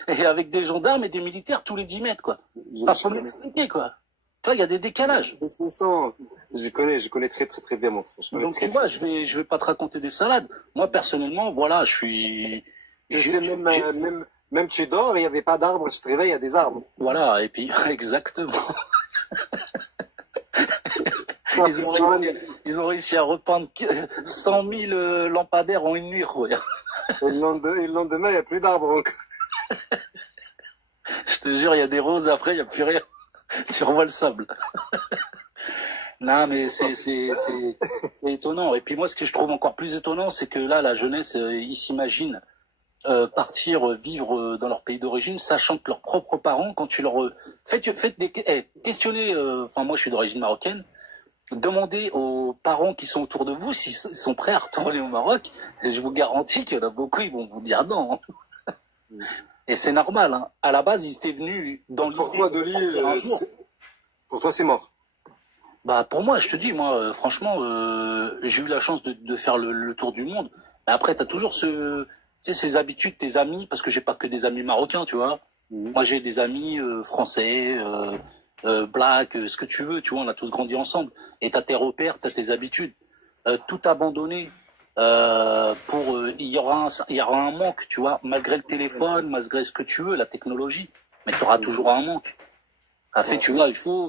et avec des gendarmes et des militaires tous les 10 mètres, quoi. Enfin, faut m'expliquer, quoi. Tu vois, il y a des décalages. Je connais très très très bien mon frère. Donc tu vois, je vais pas te raconter des salades. Moi, personnellement, voilà, je suis... Même tu dors, il n'y avait pas d'arbres, tu te réveilles, il y a des arbres. Voilà, et puis, exactement. Ils ont réussi à repeindre 100 000 lampadaires en une nuit, quoi. Et le lendemain, il n'y a plus d'arbres encore. Je te jure, il y a des roses, après, il n'y a plus rien. Tu revois le sable. Non, mais c'est étonnant. Et puis moi, ce que je trouve encore plus étonnant, c'est que là, la jeunesse, ils s'imaginent partir vivre dans leur pays d'origine, sachant que leurs propres parents, quand tu leur questionnez, enfin moi je suis d'origine marocaine, demandez aux parents qui sont autour de vous s'ils sont prêts à retourner au Maroc, et je vous garantis qu'il y en a beaucoup, ils vont vous dire non. Et c'est normal, hein. À la base, ils étaient venus dans l'idée. Pourquoi, Dolly, pour toi c'est mort? Bah pour moi, je te dis, moi franchement, j'ai eu la chance de faire le tour du monde. Mais après, t'as toujours tu sais, ces habitudes, tes amis, parce que j'ai pas que des amis marocains, tu vois. Moi, j'ai des amis français, black, ce que tu veux, tu vois, on a tous grandi ensemble. Et t'as tes repères, t'as tes habitudes. Tout abandonner il y aura un manque, tu vois, malgré le téléphone, malgré ce que tu veux, la technologie. Mais tu auras toujours un manque. En fait, tu vois, il faut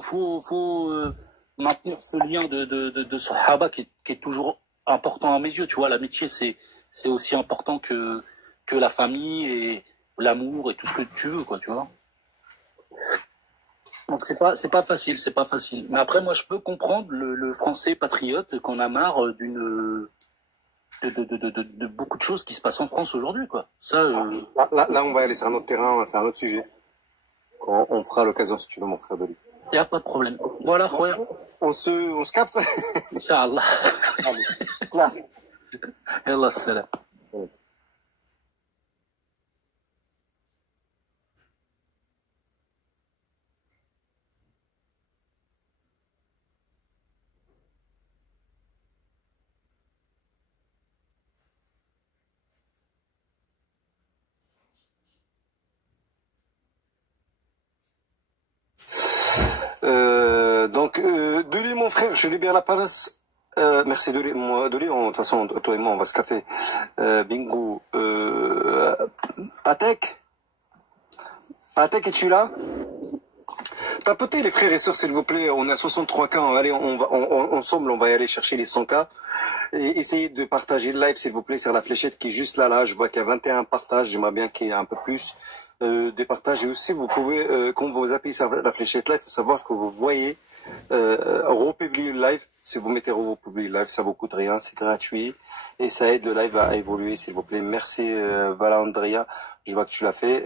maintenir ce lien de Sahaba qui est toujours important à mes yeux, tu vois. L'amitié, c'est aussi important que la famille et l'amour et tout ce que tu veux, quoi, tu vois. Donc c'est pas facile. Mais après, moi, je peux comprendre le français patriote qu'on a marre de beaucoup de choses qui se passent en France aujourd'hui, quoi. Ça. Là, on va aller sur un autre terrain, c'est un autre sujet. On fera l'occasion si tu veux, mon frère Dolly. Y a pas de problème. Voilà, khoya. On se capte. Inch'Allah. Allez, là. Yallah, salam. Dolly, mon frère, je libère la place. Merci Dolly. Dolly, de toute façon, toi et moi, on va se capter. Bingo. Patek, es-tu là? Papotez les frères et sœurs, s'il vous plaît. On a 63 K. Allez, ensemble, on va y aller chercher les 100 K. Et essayez de partager le live, s'il vous plaît, sur la fléchette qui est juste là. Je vois qu'il y a 21 partages. J'aimerais bien qu'il y ait un peu plus. des partages. Et aussi, vous pouvez, quand vous appuyez sur la fléchette là, il faut savoir que vous voyez republier le live. Si vous mettez republier le live, ça vous coûte rien, c'est gratuit et ça aide le live à évoluer, s'il vous plaît. Merci Valandria, je vois que tu l'as fait.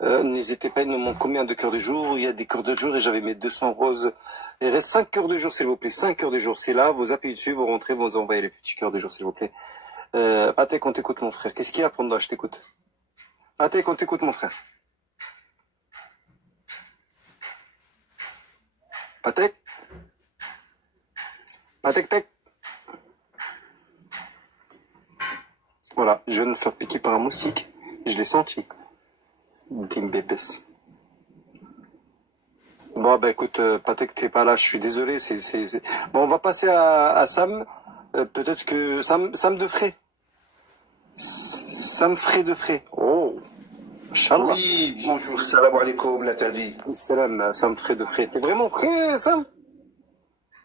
N'hésitez pas, il nous manque combien de cœurs de jour? Il y a des cœurs de jour et j'avais mes 200 roses. Il reste 5 cœurs de jour, s'il vous plaît. 5 cœurs de jour, c'est là, vous appuyez dessus, vous rentrez, vous envoyez les petits cœurs de jour, s'il vous plaît. Patek, on t'écoute, mon frère. Qu'est-ce qu'il y a, Panda? Je t'écoute. Patek, on t'écoute, mon frère. Patek? Patek, tech. Voilà, je viens de me faire piquer par un moustique. Je l'ai senti. Bim bébès. Bon, bah écoute, Patek, t'es pas là, je suis désolé. Bon, on va passer à Sam. Peut-être que Sam de frais. Sam frais de frais. Oh, Inch'Allah. Oui, bonjour, salam alaikum, l'interdit. Salam, Sam frais de frais. T'es vraiment prêt, Sam?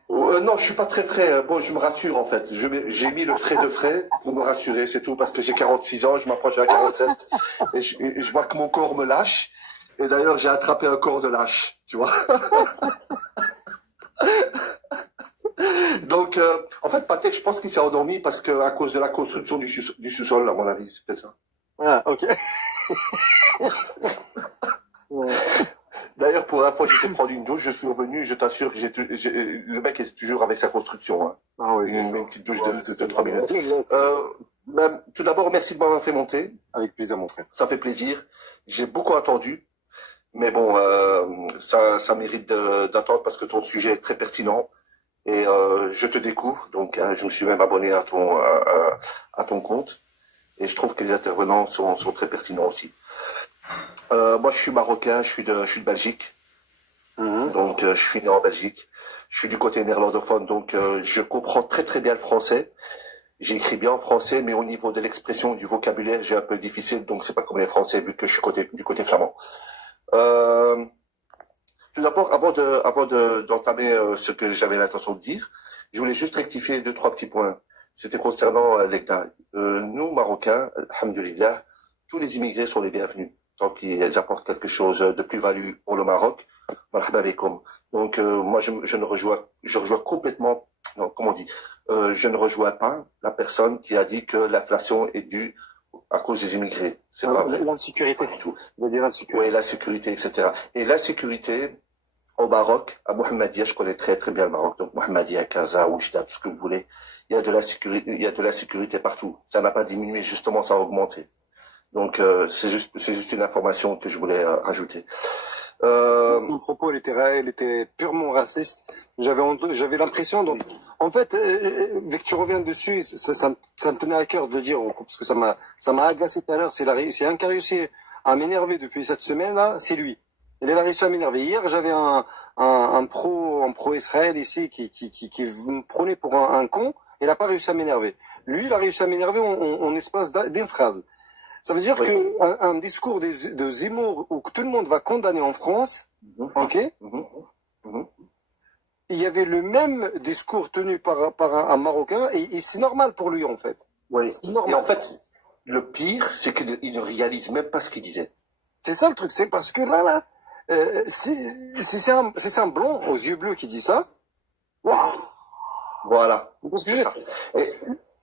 Non, je suis pas très frais. Bon, je me rassure en fait. J'ai mis le frais de frais pour me rassurer, c'est tout, parce que j'ai 46 ans, je m'approche à 47 et je vois que mon corps me lâche. Et d'ailleurs, j'ai attrapé un corps de lâche, tu vois. Donc, en fait, Patek, je pense qu'il s'est endormi parce que à cause de la construction du sous-sol, à mon avis, c'est peut-être ça. Ah, ok. D'ailleurs, pour la fois, j'étais prendre une douche, je suis revenu, je t'assure que le mec est toujours avec sa construction. Hein. Ah oui, une petite douche de 3 minutes. Tout d'abord, merci de m'avoir fait monter. Avec plaisir, mon frère. Ça fait plaisir. J'ai beaucoup attendu. Mais bon, ça mérite d'attendre parce que ton sujet est très pertinent. Et je te découvre. Donc, je me suis même abonné à ton compte. Et je trouve que les intervenants sont très pertinents aussi. Moi, je suis marocain, je suis de Belgique. Donc, je suis né en Belgique. Je suis du côté néerlandophone, donc je comprends très très bien le français. J'écris bien en français, mais au niveau de l'expression, du vocabulaire, j'ai un peu difficile. Donc, c'est pas comme les Français, vu que je suis du côté flamand. Tout d'abord, avant d'entamer ce que j'avais l'intention de dire, je voulais juste rectifier 2-3 petits points. C'était concernant l'EGNA. Nous, Marocains, alhamdoulilah, tous les immigrés sont les bienvenus. Tant qu'ils apportent quelque chose de plus-value pour le Maroc, marhaba alaykoum. Donc, moi, je rejoins complètement, non, comment on dit, je ne rejoins pas la personne qui a dit que l'inflation est due à cause des immigrés. C'est pas vrai. L'insécurité. Pas du tout. Oui, l'insécurité, etc. Et l'insécurité, au Maroc, à Mohammedia, je connais très très bien le Maroc, donc Mohammedia, Casa, Oujda, tout ce que vous voulez, il y a de l'insécurité partout. Ça n'a pas diminué, justement, ça a augmenté. Donc, c'est juste une information que je voulais rajouter. Son propos, il était purement raciste. J'avais l'impression, donc, en fait, vu que tu reviens dessus, ça me tenait à cœur de le dire, parce que ça m'a agacé tout à l'heure. C'est un qui a réussi à m'énerver depuis cette semaine-là, c'est lui. Il a réussi à m'énerver. Hier, j'avais un pro Israël ici qui me prenait pour un con. Il n'a pas réussi à m'énerver. Lui, il a réussi à m'énerver en espace d'une phrase. Ça veut dire que un discours de Zemmour où tout le monde va condamner en France, ok, il y avait le même discours tenu par un Marocain et c'est normal pour lui en fait. Oui. Et en fait, le pire, c'est qu'il ne réalise même pas ce qu'il disait. C'est ça le truc, c'est parce que là, c'est un blond aux yeux bleus qui dit ça. Waouh. Voilà. C'est ça.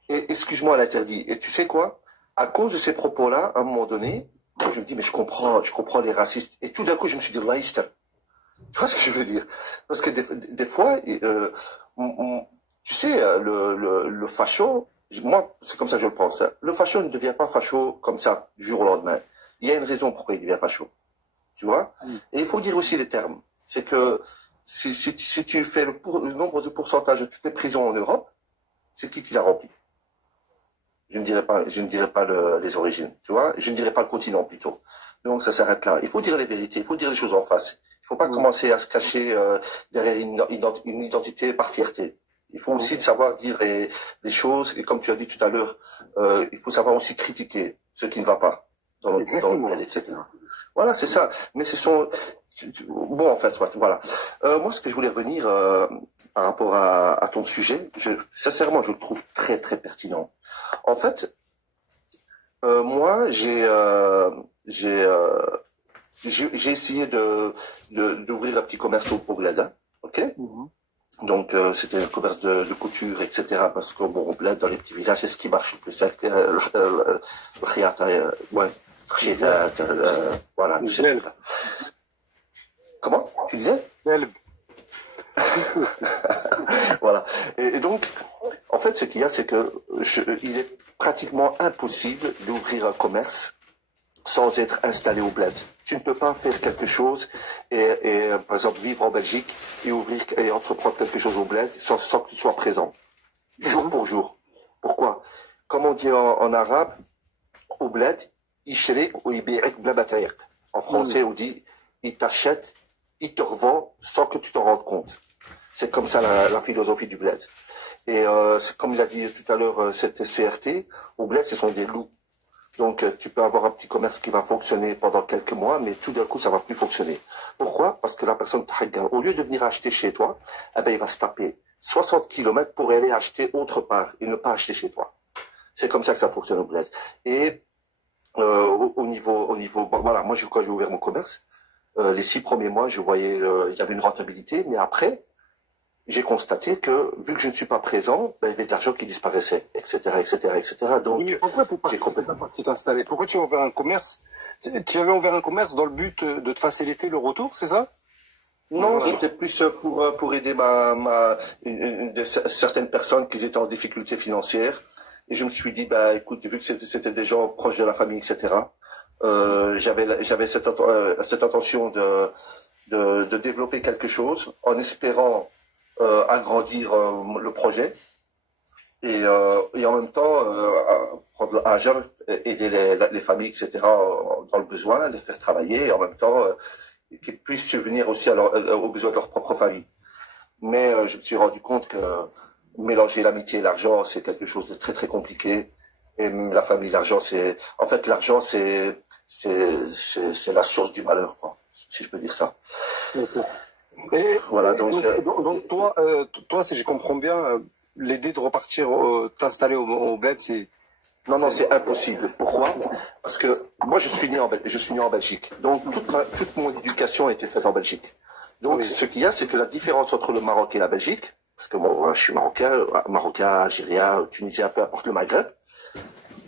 Et excuse-moi l'interdit. Et tu sais quoi? À cause de ces propos-là, à un moment donné, je me dis, mais je comprends les racistes. Et tout d'un coup, je me suis dit, laïste. Tu vois ce que je veux dire? Parce que des fois, tu sais, le facho, moi, c'est comme ça que je le pense. Hein. Le facho ne devient pas facho comme ça, du jour au lendemain. Il y a une raison pourquoi il devient facho. Tu vois? Et il faut dire aussi les termes. C'est que si tu fais le nombre de pourcentage de toutes les prisons en Europe, c'est qui l'a rempli? Je ne dirais pas les origines, tu vois. Je ne dirais pas le continent plutôt. Donc ça s'arrête là. Il faut dire les vérités, il faut dire les choses en face. Il ne faut pas commencer à se cacher derrière une identité par fierté. Il faut aussi savoir dire les choses. Et comme tu as dit tout à l'heure, il faut savoir aussi critiquer ce qui ne va pas dans notre pays, etc. Voilà, c'est ça. Mais ce sont bon, en fait, voilà. Moi, ce que je voulais revenir par rapport à ton sujet, sincèrement, je le trouve très très pertinent. En fait, Moi, j'ai essayé d'ouvrir un petit commerce au Bled, hein, ok? Donc, c'était un commerce de couture, etc. Parce que, bon, au Bled, dans les petits villages, c'est ce qui marche le plus. Ouais. Voilà. Comment? Tu disais? Voilà. Et donc, en fait, ce qu'il y a, c'est que il est pratiquement impossible d'ouvrir un commerce sans être installé au bled. Tu ne peux pas faire quelque chose et par exemple, vivre en Belgique et ouvrir et entreprendre quelque chose au bled sans que tu sois présent, jour pour jour. Pourquoi? Comme on dit en arabe, au bled, en français, on dit, il t'achète, il te revend sans que tu t'en rendes compte. C'est comme ça la philosophie du bled. Et comme il a dit tout à l'heure, cette CRT, au bled, ce sont des loups. Donc, tu peux avoir un petit commerce qui va fonctionner pendant quelques mois, mais tout d'un coup, ça va plus fonctionner. Pourquoi? Parce que la personne, au lieu de venir acheter chez toi, eh ben, il va se taper 60 km pour aller acheter autre part et ne pas acheter chez toi. C'est comme ça que ça fonctionne au bled. Et au niveau, bon, voilà, moi, quand j'ai ouvert mon commerce, les 6 premiers mois, je voyais, il y avait une rentabilité, mais après, j'ai constaté que, vu que je ne suis pas présent, ben, il y avait de l'argent qui disparaissait, etc., etc., etc. Donc, oui, pourquoi j'ai complètement parti t'installer? Pourquoi tu as ouvert un commerce? Tu avais ouvert un commerce dans le but de te faciliter le retour, c'est ça? Non, c'était plus pour aider certaines personnes qui étaient en difficulté financière. Et je me suis dit, bah, écoute, vu que c'était des gens proches de la famille, etc., j'avais cette intention de développer quelque chose en espérant agrandir le projet et en même temps prendre l'argent, aider les familles, etc., dans le besoin, les faire travailler et en même temps qu'ils puissent subvenir aussi aux besoins de leur propre famille. Mais je me suis rendu compte que mélanger l'amitié et l'argent, c'est quelque chose de très très compliqué. Et la famille, l'argent, en fait, l'argent, c'est la source du malheur, quoi, si je peux dire ça. Et voilà, donc toi, si je comprends bien, l'idée de repartir, t'installer au bled, c'est... Non, c'est impossible. Pourquoi? Parce que moi, je suis né en Belgique. Donc, toute mon éducation a été faite en Belgique. Donc, ce qu'il y a, c'est que la différence entre le Maroc et la Belgique, parce que moi, je suis marocain, algérien, tunisien, peu importe le Maghreb,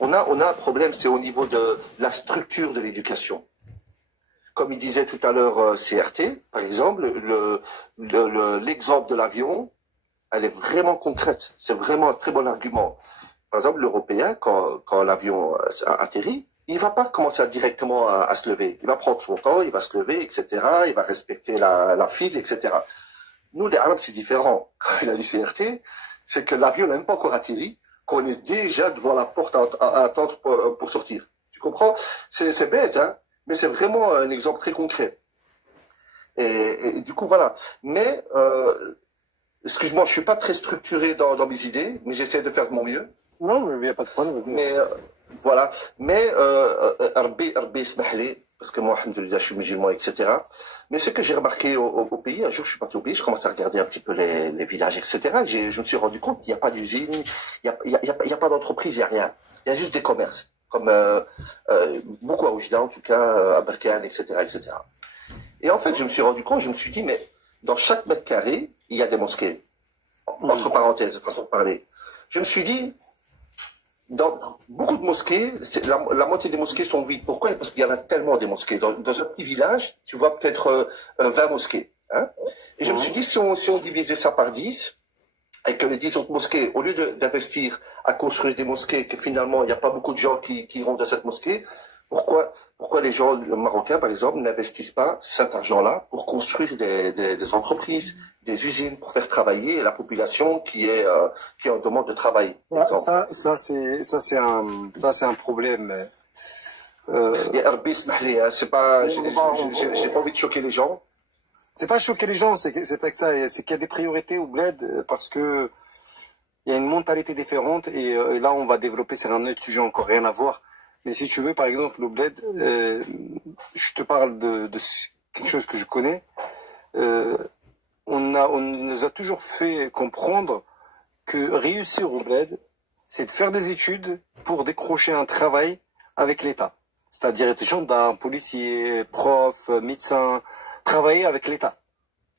on a un problème, c'est au niveau de la structure de l'éducation. Comme il disait tout à l'heure CRT, par exemple, l'exemple de l'avion, elle est vraiment concrète. C'est vraiment un très bon argument. Par exemple, l'Européen, quand l'avion atterrit, il va pas commencer directement à se lever. Il va prendre son temps, il va se lever, etc. Il va respecter la file, etc. Nous, les Arabes, c'est différent. Quand il a dit CRT, c'est que l'avion n'a même pas encore atterri, qu'on est déjà devant la porte à attendre pour sortir. Tu comprends? C'est bête, hein? Mais c'est vraiment un exemple très concret. Et du coup, voilà. Mais, excuse-moi, je suis pas très structuré dans mes idées, mais j'essaie de faire de mon mieux. Non, mais il n'y a pas de problème. Mais, voilà. Mais, Rabbi ismahli, parce que moi, alhamdoulilah, je suis musulman, etc. Mais ce que j'ai remarqué au pays, un jour, je suis parti au pays, je commence à regarder un petit peu les villages, etc. Je me suis rendu compte qu'il n'y a pas d'usine, il n'y a pas d'entreprise, il n'y a rien. Il y a juste des commerces. Comme beaucoup à Oujda, en tout cas, à Berkane, etc., etc. Et en fait, je me suis rendu compte, je me suis dit, mais dans chaque mètre carré, il y a des mosquées. Entre parenthèses, façon de parler. Je me suis dit, dans beaucoup de mosquées, la moitié des mosquées sont vides. Pourquoi? Parce qu'il y en a tellement des mosquées. Dans un petit village, tu vois peut-être 20 mosquées. Hein? Et je me suis dit, si on divisait ça par 10, et que les 10 autres mosquées, au lieu d'investir à construire des mosquées, que finalement, il n'y a pas beaucoup de gens qui iront dans cette mosquée, pourquoi les gens marocains, par exemple, n'investissent pas cet argent-là pour construire des entreprises, des usines, pour faire travailler la population qui est en demande de travail? Ça c'est un problème. Et Rabbi ismahli, c'est pas, j'ai pas envie de choquer les gens. C'est pas choquer les gens, c'est pas que ça, c'est qu'il y a des priorités au bled parce que il y a une mentalité différente et là on va développer sur un autre sujet encore rien à voir. Mais si tu veux, par exemple, au bled, je te parle de quelque chose que je connais. On nous a toujours fait comprendre que réussir au bled, c'est de faire des études pour décrocher un travail avec l'État. C'est-à-dire être gendarme, policier, prof, médecin, travailler avec l'État.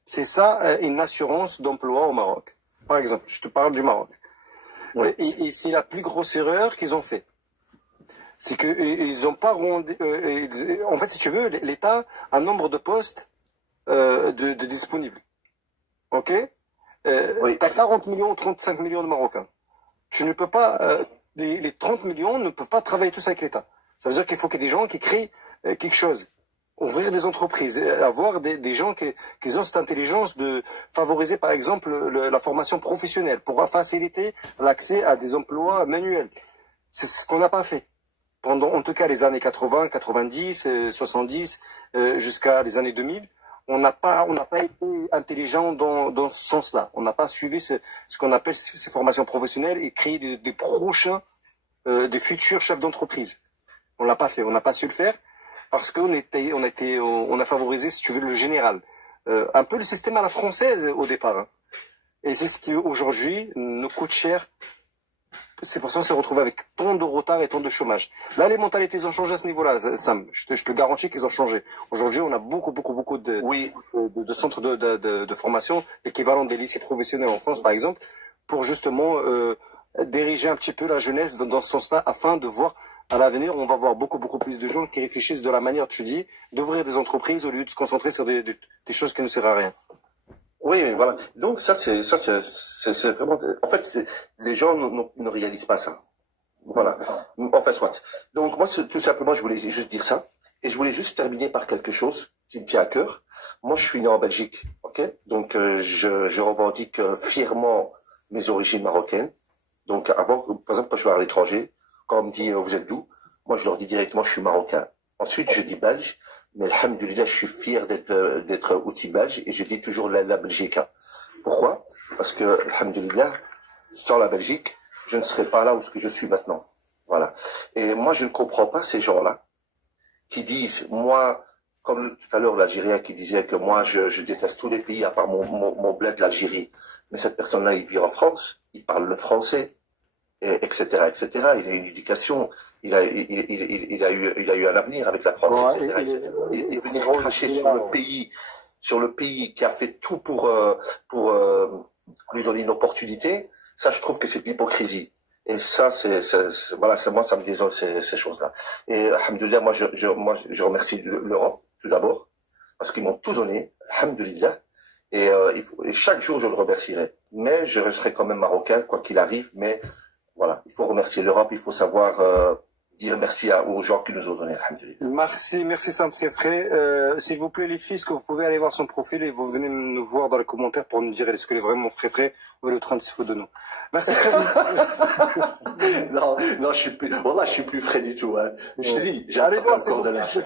C'est ça une assurance d'emploi au Maroc. Par exemple, je te parle du Maroc. Ouais. Et c'est la plus grosse erreur qu'ils ont fait. C'est qu'ils n'ont pas rendu... en fait, si tu veux, l'État a un nombre de postes de disponibles. Ok, oui. Tu as 40 millions ou 35 millions de Marocains. Tu ne peux pas... les 30 millions ne peuvent pas travailler tous avec l'État. Ça veut dire qu'il faut qu'il y ait des gens qui créent quelque chose. Ouvrir des entreprises, avoir des gens qui ont cette intelligence de favoriser, par exemple, la formation professionnelle pour faciliter l'accès à des emplois manuels. C'est ce qu'on n'a pas fait. Pendant, en tout cas, les années 80, 90, 70, jusqu'à les années 2000, on n'a pas été intelligent dans ce sens-là. On n'a pas suivi ce qu'on appelle ces formations professionnelles et créé des prochains, des futurs chefs d'entreprise. On l'a pas fait, on n'a pas su le faire parce qu'on a favorisé, si tu veux, le général. Un peu le système à la française au départ. Hein. Et c'est ce qui aujourd'hui nous coûte cher. C'est pour ça qu'on s'est retrouvé avec tant de retard et tant de chômage. Là, les mentalités ont changé à ce niveau-là, Sam. Je te garantis qu'ils ont changé. Aujourd'hui, on a beaucoup de centres de formation équivalents des lycées professionnels en France, par exemple, pour justement diriger un petit peu la jeunesse dans ce sens-là, afin de voir à l'avenir, on va voir beaucoup plus de gens qui réfléchissent de la manière, tu dis, d'ouvrir des entreprises au lieu de se concentrer sur des choses qui ne servent à rien. Oui, voilà. Donc ça c'est vraiment. En fait, les gens ne réalisent pas ça. Voilà. Enfin soit. Donc moi, tout simplement, je voulais juste dire ça, et je voulais juste terminer par quelque chose qui me tient à cœur. Moi, je suis né en Belgique, ok. Donc je revendique fièrement mes origines marocaines. Donc avant, par exemple, quand je vais à l'étranger, quand on me dit vous êtes d'où, moi je leur dis directement je suis marocain. Ensuite, je dis belge. Mais alhamdoulilah, je suis fier d'être aussi belge et je dis toujours la Belgique. Pourquoi? Parce que, alhamdoulilah, sans la Belgique, je ne serais pas là où je suis maintenant. Voilà. Et moi, je ne comprends pas ces gens-là qui disent, moi, comme tout à l'heure l'Algérien qui disait que moi, je déteste tous les pays à part mon bled de l'Algérie. Mais cette personne-là, il vit en France, il parle le français, etc., etc. Il a une éducation. Il a eu un avenir avec la France, ouais, etc. Et venir cracher sur le pays qui a fait tout pour lui donner une opportunité, ça, je trouve que c'est de l'hypocrisie. Et ça, voilà, moi, ça me désole ces choses-là. Et alhamdoulilah, moi, je remercie l'Europe, tout d'abord, parce qu'ils m'ont tout donné, alhamdoulilah. Et chaque jour, je le remercierai. Mais je resterai quand même marocain, quoi qu'il arrive. Mais voilà, il faut remercier l'Europe, il faut savoir dire merci aux gens qui nous ont donné, alhamdoulilah. Merci Sam Fréfré. S'il vous plaît, les filles, est-ce que vous pouvez aller voir son profil et vous venez nous voir dans les commentaires pour nous dire est-ce que est vraiment Fréfré ou est le train de se foutre de nous. Merci très Non, je suis plus frais du tout. Hein. Je te dis, j'ai encore de l'âge.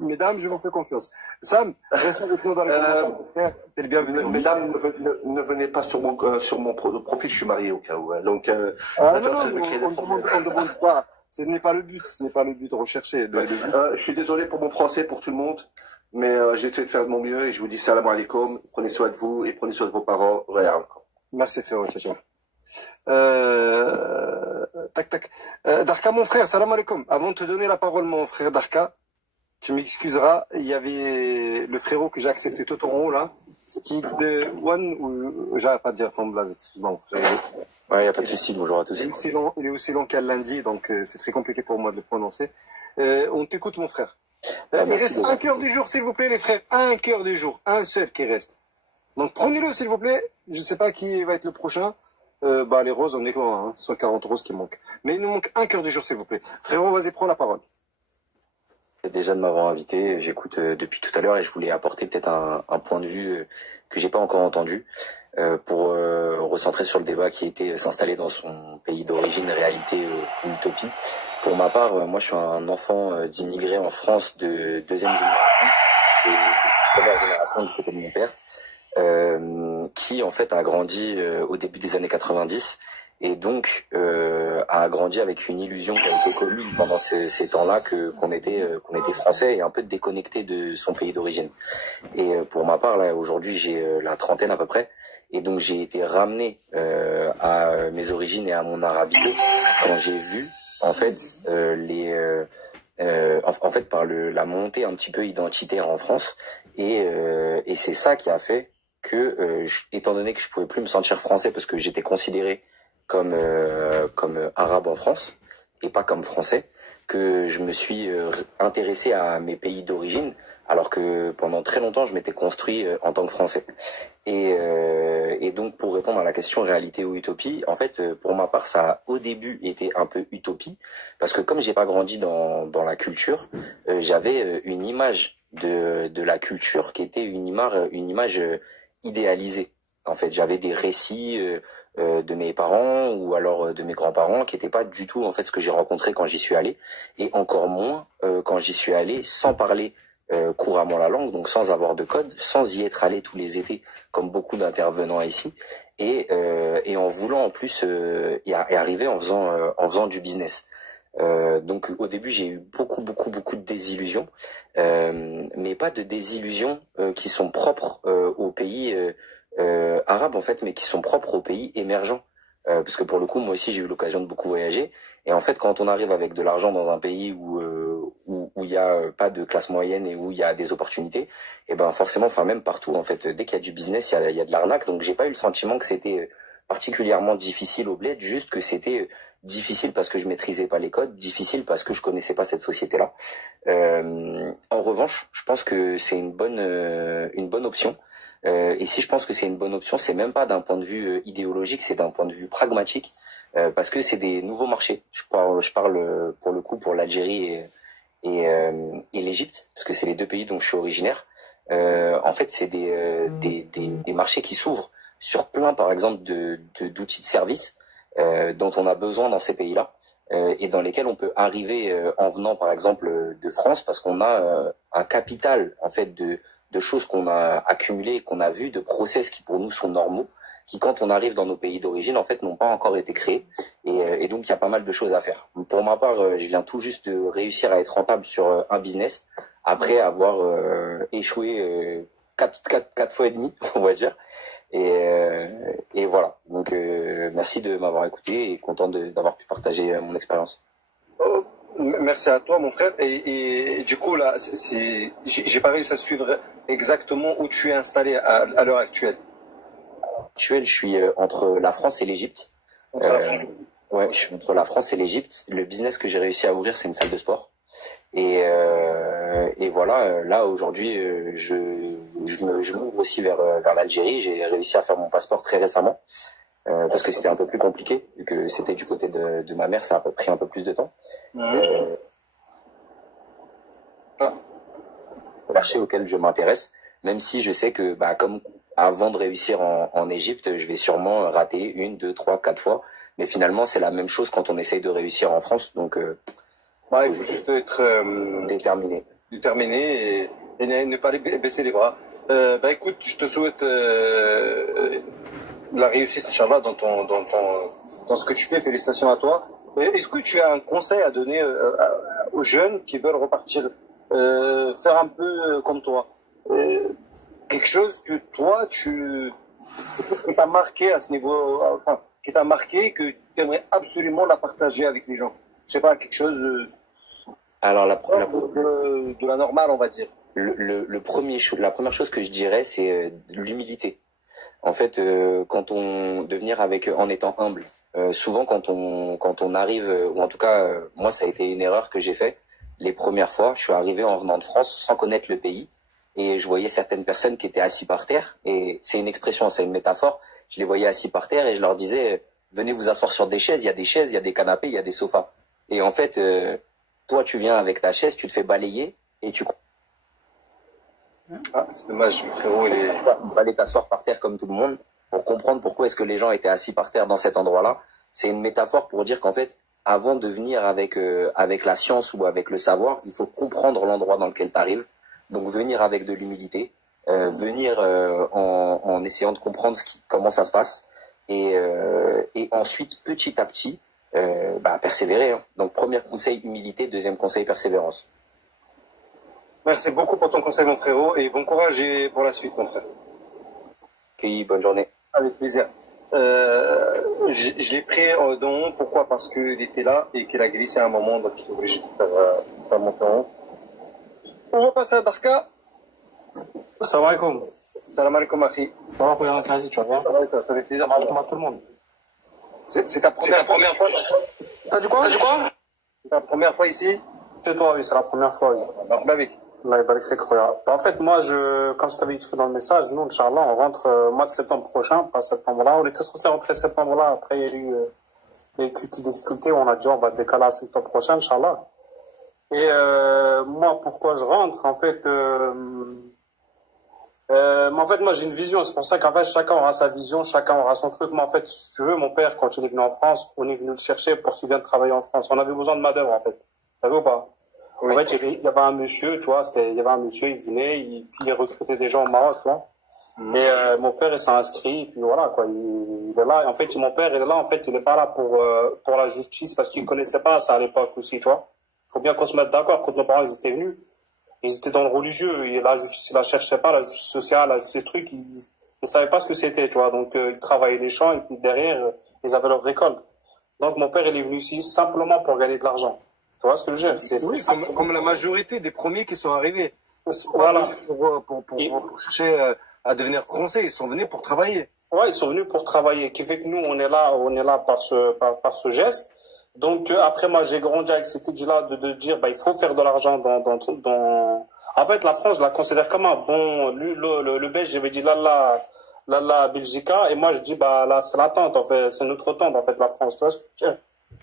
Mesdames, je vous fais confiance. Sam, reste avec nous dans les commentaires. T'es le bienvenu. Mesdames, ne venez pas sur mon profil, je suis marié au cas où. Hein. Donc, on ne demande pas. Ce n'est pas le but recherché. Je suis désolé pour mon français, pour tout le monde, mais j'essaie de faire de mon mieux et je vous dis salam alaikum, prenez soin de vous et prenez soin de vos parents. Merci frérot, ciao. Tac. Darka, mon frère, salam alaikum. Avant de te donner la parole, mon frère Darka, tu m'excuseras, il y avait le frérot que j'ai accepté tout en haut là, Skid One, ou j'arrive pas à dire ton blaze, excuse-moi mon frère. Ouais, y a pas de souci, bonjour à tous. Il est aussi long qu'à lundi, donc c'est très compliqué pour moi de le prononcer. On t'écoute, mon frère. Il reste un cœur du jour, s'il vous plaît, les frères. Un cœur du jour, un seul qui reste. Donc prenez-le, s'il vous plaît. Je sais pas qui va être le prochain. Les roses, on est quoi, hein, 140 roses qui manquent. Mais il nous manque un cœur du jour, s'il vous plaît. Frérot, vas-y, prends la parole. Déjà de m'avoir invité, j'écoute depuis tout à l'heure et je voulais apporter peut-être un point de vue que j'ai pas encore entendu. Pour recentrer sur le débat qui était s'installer dans son pays d'origine, réalité ou utopie. Pour ma part, moi je suis un enfant d'immigrés en France de deuxième génération, et première génération du côté de mon père, qui en fait a grandi au début des années 90 et donc a grandi avec une illusion qui a été commune pendant ces temps-là qu'on était français et un peu déconnecté de son pays d'origine. Et pour ma part, là aujourd'hui j'ai la trentaine à peu près. Et donc j'ai été ramené à mes origines et à mon arabité quand j'ai vu en fait, en fait par la montée un petit peu identitaire en France, et c'est ça qui a fait que, étant donné que je pouvais plus me sentir français parce que j'étais considéré comme arabe en France et pas comme français, que je me suis intéressé à mes pays d'origine, alors que pendant très longtemps je m'étais construit en tant que français. Et donc pour répondre à la question réalité ou utopie, en fait pour ma part ça a au début été un peu utopie, parce que comme j'ai pas grandi dans la culture, j'avais une image de la culture qui était une image idéalisée. En fait j'avais des récits de mes parents ou alors de mes grands-parents qui n'étaient pas du tout en fait ce que j'ai rencontré quand j'y suis allé, et encore moins quand j'y suis allé sans parler couramment la langue, donc sans avoir de code, sans y être allé tous les étés comme beaucoup d'intervenants ici, et en voulant en plus y arriver en faisant du business. Donc au début j'ai eu beaucoup de désillusions, mais pas de désillusions qui sont propres aux pays arabes en fait, mais qui sont propres aux pays émergents. Parce que pour le coup, moi aussi, j'ai eu l'occasion de beaucoup voyager. Et en fait, quand on arrive avec de l'argent dans un pays où il y a pas de classe moyenne et où il y a des opportunités, et ben forcément, enfin même partout, en fait, dès qu'il y a du business, il y a de l'arnaque. Donc j'ai pas eu le sentiment que c'était particulièrement difficile au bled, juste que c'était difficile parce que je maîtrisais pas les codes, difficile parce que je connaissais pas cette société-là. En revanche, je pense que c'est une bonne option. Et si je pense que c'est une bonne option, c'est même pas d'un point de vue idéologique, c'est d'un point de vue pragmatique, parce que c'est des nouveaux marchés. Je parle pour le coup pour l'Algérie et l'Égypte, parce que c'est les deux pays dont je suis originaire. En fait, c'est des marchés qui s'ouvrent sur plein, par exemple, d'outils de service dont on a besoin dans ces pays-là, et dans lesquels on peut arriver en venant, par exemple, de France, parce qu'on a un capital en fait de choses qu'on a accumulées, qu'on a vues, de process qui pour nous sont normaux, qui quand on arrive dans nos pays d'origine, en fait, n'ont pas encore été créés. Et donc, il y a pas mal de choses à faire. Pour ma part, je viens tout juste de réussir à être rentable sur un business, après avoir échoué 4 fois et demi, on va dire. Et voilà. Donc, merci de m'avoir écouté et content d'avoir pu partager mon expérience. Merci à toi, mon frère. Et du coup, là, j'ai pas réussi à suivre exactement où tu es installé à l'heure actuelle. Je suis entre la France et l'Égypte. Ouais, je suis entre la France et l'Égypte. Le business que j'ai réussi à ouvrir, c'est une salle de sport. Et voilà, là aujourd'hui, je m'ouvre aussi vers l'Algérie. J'ai réussi à faire mon passeport très récemment. Parce que c'était un peu plus compliqué, vu que c'était du côté de ma mère, ça a pris un peu plus de temps. Marché auquel je m'intéresse, même si je sais que, comme avant de réussir en Égypte, je vais sûrement rater 1, 2, 3, 4 fois, mais finalement c'est la même chose quand on essaye de réussir en France, donc il faut juste être déterminé et ne pas baisser les bras. Écoute, je te souhaite la réussite, Inch'Allah, dans ce que tu fais. Félicitations à toi. Est-ce que tu as un conseil à donner aux jeunes qui veulent repartir, faire un peu comme toi, quelque chose que toi, quelque chose que t'as marqué à ce niveau, enfin, qui t'a marqué, que tu aimerais absolument la partager avec les gens. Je sais pas, quelque chose Alors de la normale, on va dire. La première chose que je dirais, c'est l'humilité. En fait, de venir en étant humble. Souvent, quand on arrive, ou en tout cas, moi, ça a été une erreur que j'ai fait. Les premières fois, je suis arrivé en venant de France sans connaître le pays, et je voyais certaines personnes qui étaient assis par terre, et c'est une expression, c'est une métaphore. Je les voyais assis par terre et je leur disais, venez vous asseoir sur des chaises, il y a des chaises, il y a des canapés, il y a des sofas. Et en fait, toi, tu viens avec ta chaise, tu te fais balayer, et tu... Ah, c'est dommage, frérot, il fallait t'asseoir par terre comme tout le monde pour comprendre pourquoi est-ce que les gens étaient assis par terre dans cet endroit-là. C'est une métaphore pour dire qu'en fait, avant de venir avec la science ou avec le savoir, il faut comprendre l'endroit dans lequel tu arrives. Donc venir avec de l'humilité, venir en essayant de comprendre comment ça se passe, et ensuite petit à petit persévérer. Hein. Donc premier conseil, humilité, deuxième conseil, persévérance. Merci beaucoup pour ton conseil, mon frérot, et bon courage pour la suite, mon frère. Ok, bonne journée. Avec plaisir. Je l'ai pris en don. Pourquoi? Parce qu'il était là et qu'il a glissé à un moment, donc je suis obligé de faire monter en haut. On va passer à Darka. Salam alaikum. Salam alaikum, Akhi. Ça va, Kouya, tu vas bien? Ça fait plaisir. Salam alaikum à tout le monde. C'est ta première fois? T'as dit quoi? C'est ta première fois ici? C'est toi, oui, c'est la première fois, oui. Allah yabarak fik, Kouya. En fait, moi, comme je t'avais écrit dans le message, nous, Inch'Allah, on rentre mois de septembre prochain, pas septembre-là. On était censé rentrer septembre-là. Après, il y a eu quelques difficultés. On a dit, on va décaler à septembre prochain, Inch'Allah. Et moi, pourquoi je rentre? En fait, moi, j'ai une vision. C'est pour ça qu'en fait, chacun aura sa vision, chacun aura son truc. Mais en fait, si tu veux, mon père, quand il est venu en France, on est venu le chercher pour qu'il vienne travailler en France. On avait besoin de main-d'œuvre, en fait. T'as vu ou pas? Oui. En fait, il y avait un monsieur, tu vois, il y avait un monsieur, il venait, puis il recrutait des gens au Maroc, tu vois. Et mon père, il s'est inscrit, puis voilà, quoi. Il est là. En fait, mon père, il est là, en fait, il n'est pas là pour la justice, parce qu'il connaissait pas ça à l'époque aussi, tu vois. Faut bien qu'on se mette d'accord. Quand nos parents, ils étaient venus, ils étaient dans le religieux, et la justice, ils la cherchaient pas, la justice sociale, la justice truc, ils savaient pas ce que c'était, tu vois. Donc, ils travaillaient les champs, et puis derrière, ils avaient leur récolte. Donc, mon père, il est venu ici simplement pour gagner de l'argent. Tu vois ce que je veux dire? Oui, comme la majorité des premiers qui sont arrivés. Voilà. Pour chercher à devenir français, ils sont venus pour travailler. Ouais, ils sont venus pour travailler. Qui fait que nous, on est là par ce geste. Donc, après, moi, j'ai grandi avec cette idée-là de dire, il faut faire de l'argent en fait, la France, je la considère comme un bon, le Belge, j'avais dit, là, Belgica, et moi, je dis, là, c'est la tante, en fait, c'est notre tante, en fait, la France, tu vois ce que je veux dire?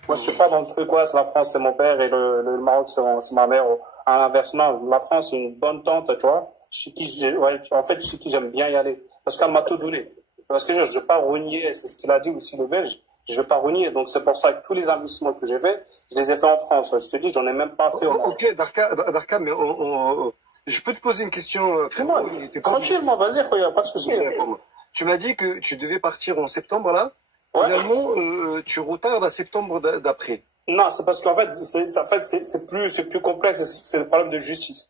Moi, je suis pas dans le truc, c'est la France, c'est mon père, et le Maroc, c'est ma mère, à l'inverse. Non, la France, c'est une bonne tante, tu vois, chez qui j'aime bien y aller. Parce qu'elle m'a tout donné. Parce que je vais pas renier, c'est ce qu'il a dit aussi, le Belge. Je vais pas renier. Donc, c'est pour ça que tous les investissements que j'ai faits, je les ai faits en France. Je te dis, j'en ai même pas fait. Ok, Darka, mais je peux te poser une question, frérot? Tranquillement, vas-y, il n'y a pas de souci. Tu m'as dit que tu devais partir en septembre, là. Ouais. Finalement, tu retardes à septembre d'après. Non, c'est parce qu'en fait, c'est plus complexe. C'est des problèmes de justice.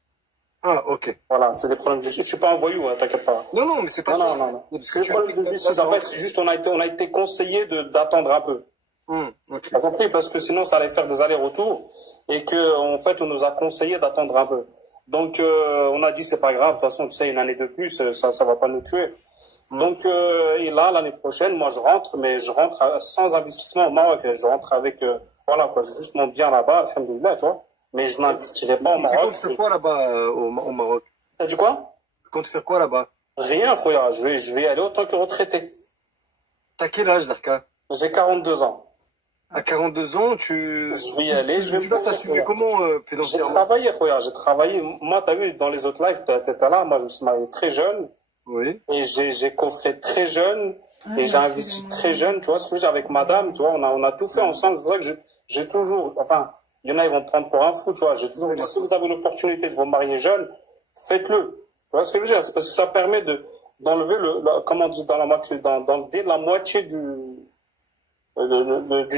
Ah, ok. Voilà, c'est des problèmes de justice. Je suis pas un voyou, t'inquiète pas. Non, mais c'est pas ça. Non. C'est des problèmes de justice. En fait, c'est juste, on a été conseillé d'attendre un peu. Okay. T'as compris? Parce que sinon, ça allait faire des allers-retours. Et en fait, on nous a conseillé d'attendre un peu. Donc, on a dit, c'est pas grave. De toute façon, tu sais, une année de plus, ça va pas nous tuer. Donc, et là, l'année prochaine, moi, je rentre, mais je rentre sans investissement au Maroc. Je rentre avec, j'ai juste mon bien là-bas, alhamdoulilah, tu vois. Mais je n'investirai pas au Maroc. Tu comptes faire quoi là-bas au Maroc? T'as dit quoi? Tu comptes faire quoi là-bas? Rien, Khouya. Je vais y aller autant que retraité. T'as quel âge, Darka? J'ai 42 ans. À 42 ans, Je vais y aller, je vais me t'assumer comment financièrement? J'ai travaillé, Khouya. J'ai travaillé. Moi, t'as vu, dans les autres lives, t'étais là. Moi, je me suis marié très jeune. Oui. Et j'ai coffré très jeune. Et j'ai investi très jeune. Tu vois ce que je veux dire, avec madame, tu vois, on a tout fait ensemble. C'est pour ça que j'ai toujours, il y en a, ils vont me prendre pour un fou, tu vois. J'ai toujours dit, si vous avez l'opportunité de vous marier jeune, faites-le. Tu vois ce que je veux dire? C'est parce que ça permet d'enlever comment on dit, dans la moitié, dans le dé, la moitié du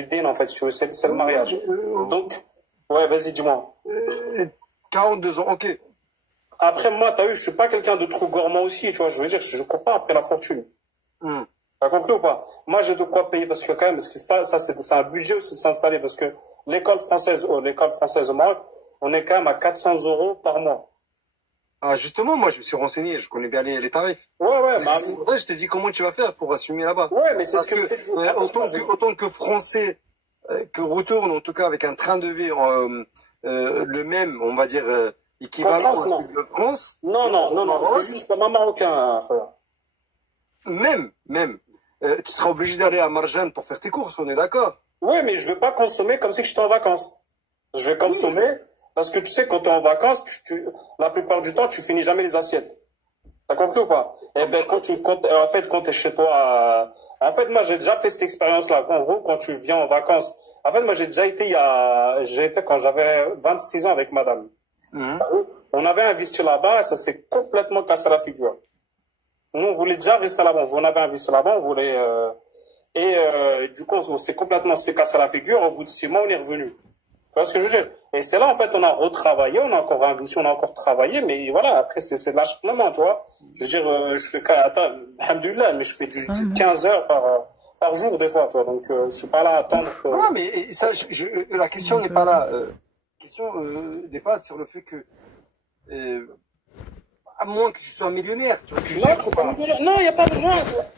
dé, en fait, si tu veux, c'est le mariage. Donc, ouais, vas-y, dis-moi. 42 ans, ok. Après, moi, t'as vu, je suis pas quelqu'un de trop gourmand aussi, tu vois. Je veux dire, je cours pas après la fortune. T'as compris ou pas? Moi, j'ai de quoi payer parce que quand même, ça, c'est un budget aussi de s'installer parce que l'école française au Maroc, on est quand même à 400 € par mois. Ah, justement, moi, je me suis renseigné, je connais bien les tarifs. Ouais, c'est pour ça que je te dis comment tu vas faire pour assumer là-bas. Ouais, mais c'est ce que autant que Français, que retourne, en tout cas, avec un train de vie, le même, on va dire, équivalent de France. Non, je suis juste pas marocain, frère. Même, tu seras obligé d'aller à Marjane pour faire tes courses, on est d'accord? Oui, mais je veux pas consommer comme si j'étais en vacances. Je vais consommer parce que tu sais, quand tu es en vacances, la plupart du temps, tu finis jamais les assiettes. T'as compris ou pas? Eh ben, quand t'es chez toi, en fait, moi, j'ai déjà fait cette expérience-là. En gros, quand tu viens en vacances, en fait, moi, j'ai déjà été quand j'avais 26 ans avec madame. On avait investi là-bas et ça s'est complètement cassé la figure. Nous, on voulait déjà rester là-bas. On avait investi là-bas, on voulait, du coup, on s'est complètement cassé la figure. Au bout de 6 mois, on est revenu. Tu vois ce que je veux dire? Et c'est là, en fait, on a retravaillé, on a encore investi, on a encore travaillé, mais voilà, après, c'est de l'acharnement, tu vois. Je veux dire, je fais, alhamdoulilah, mais je fais du 15 heures par jour des fois, tu vois. Donc je suis pas là à attendre que... Non, mais ça, la question n'est pas là. La question n'est pas sur le fait que... à moins que tu sois millionnaire, tu vois ce que je veux dire. Non, il n'y a pas besoin.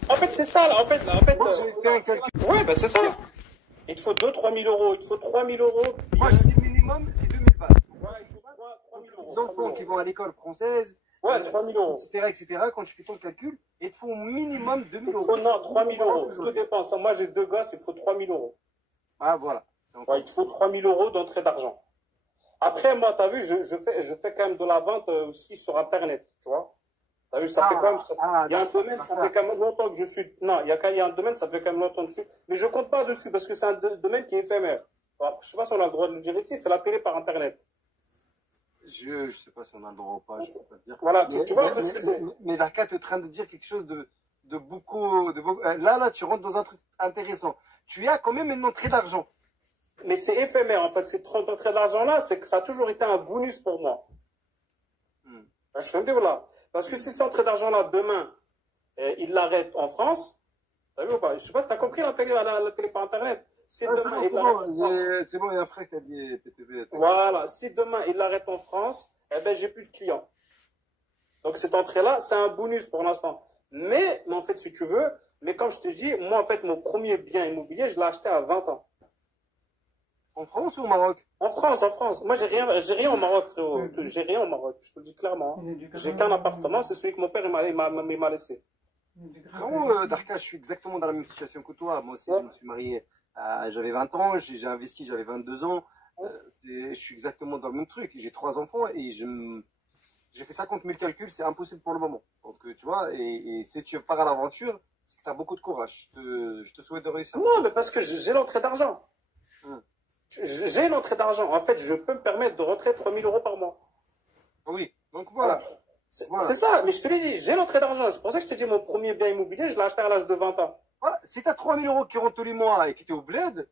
En fait, c'est ça, là. En fait, Moi, j'avais fait un calcul. ouais, ben c'est ça. Il te faut 2-3 000 euros. Il te faut 3 000 euros. Moi, je dis minimum, c'est 2000 balles. Voilà, il te faut 3 000 euros. Les enfants qui vont à l'école française, Ouais, 3 000 euros. etc., quand tu fais ton calcul, il te faut au minimum 2000 euros. Non, 3 000 euros. Tout dépend. Moi, j'ai 2 gosses, il te faut 3 000 euros. Ah, voilà. Donc, Ouais, il te faut 3 000 euros d'entrée d'argent. Après, moi, t'as vu, je fais quand même de la vente aussi sur Internet, tu vois. T'as vu, ça fait quand même... il y a un domaine, ça fait quand même longtemps que je suis... Non, il y a un domaine, ça fait quand même longtemps dessus. Mais je compte pas dessus parce que c'est un domaine qui est éphémère. Alors, je sais pas si on a le droit de le dire ici, c'est la télé par Internet. je sais pas si on a le droit ou pas, je peux pas te dire. Voilà, tu vois ce que c'est. Mais Darka, tu es en train de dire quelque chose de beaucoup... Là, tu rentres dans un truc intéressant. Tu as quand même une entrée d'argent. Mais c'est éphémère, en fait. Cette entrée d'argent-là, c'est que ça a toujours été un bonus pour moi. Je fais un peu, voilà. Parce que si cette entrée d'argent-là, demain, il l'arrête en France, t'as vu ou pas? Je sais pas si t'as compris la télé par Internet. Si demain, il l'arrête en France. C'est bon, il y a un frère qui a dit PTV. Voilà. Si demain, il l'arrête en France, eh ben, j'ai plus de clients. Donc, cette entrée-là, c'est un bonus pour l'instant. Mais en fait, si tu veux, mais comme je te dis, moi, en fait, mon premier bien immobilier, je l'ai acheté à 20 ans. En France ou au Maroc? En France, en France. Moi, j'ai rien au Maroc, frérot. J'ai rien au Maroc, je te le dis clairement. J'ai qu'un appartement, c'est celui que mon père m'a laissé. Frérot, Darka, je suis exactement dans la même situation que toi. Moi aussi, je me suis marié, j'avais 20 ans, j'ai investi, j'avais 22 ans. Je suis exactement dans le même truc. J'ai 3 enfants et j'ai fait 50 000 calculs, c'est impossible pour le moment. Donc, tu vois, et si tu pars à l'aventure, c'est que tu as beaucoup de courage. Je te souhaite de réussir. Non, mais parce que j'ai l'entrée d'argent. J'ai une entrée d'argent. En fait, je peux me permettre de rentrer 3 000 euros par mois. Oui, donc voilà. C'est ça, mais je te l'ai dit, j'ai l'entrée d'argent. C'est pour ça que je te dis, mon premier bien immobilier, je l'ai acheté à l'âge de 20 ans. Voilà. Si tu as 3 000 euros qui rentrent tous les mois et qui étaient au bled,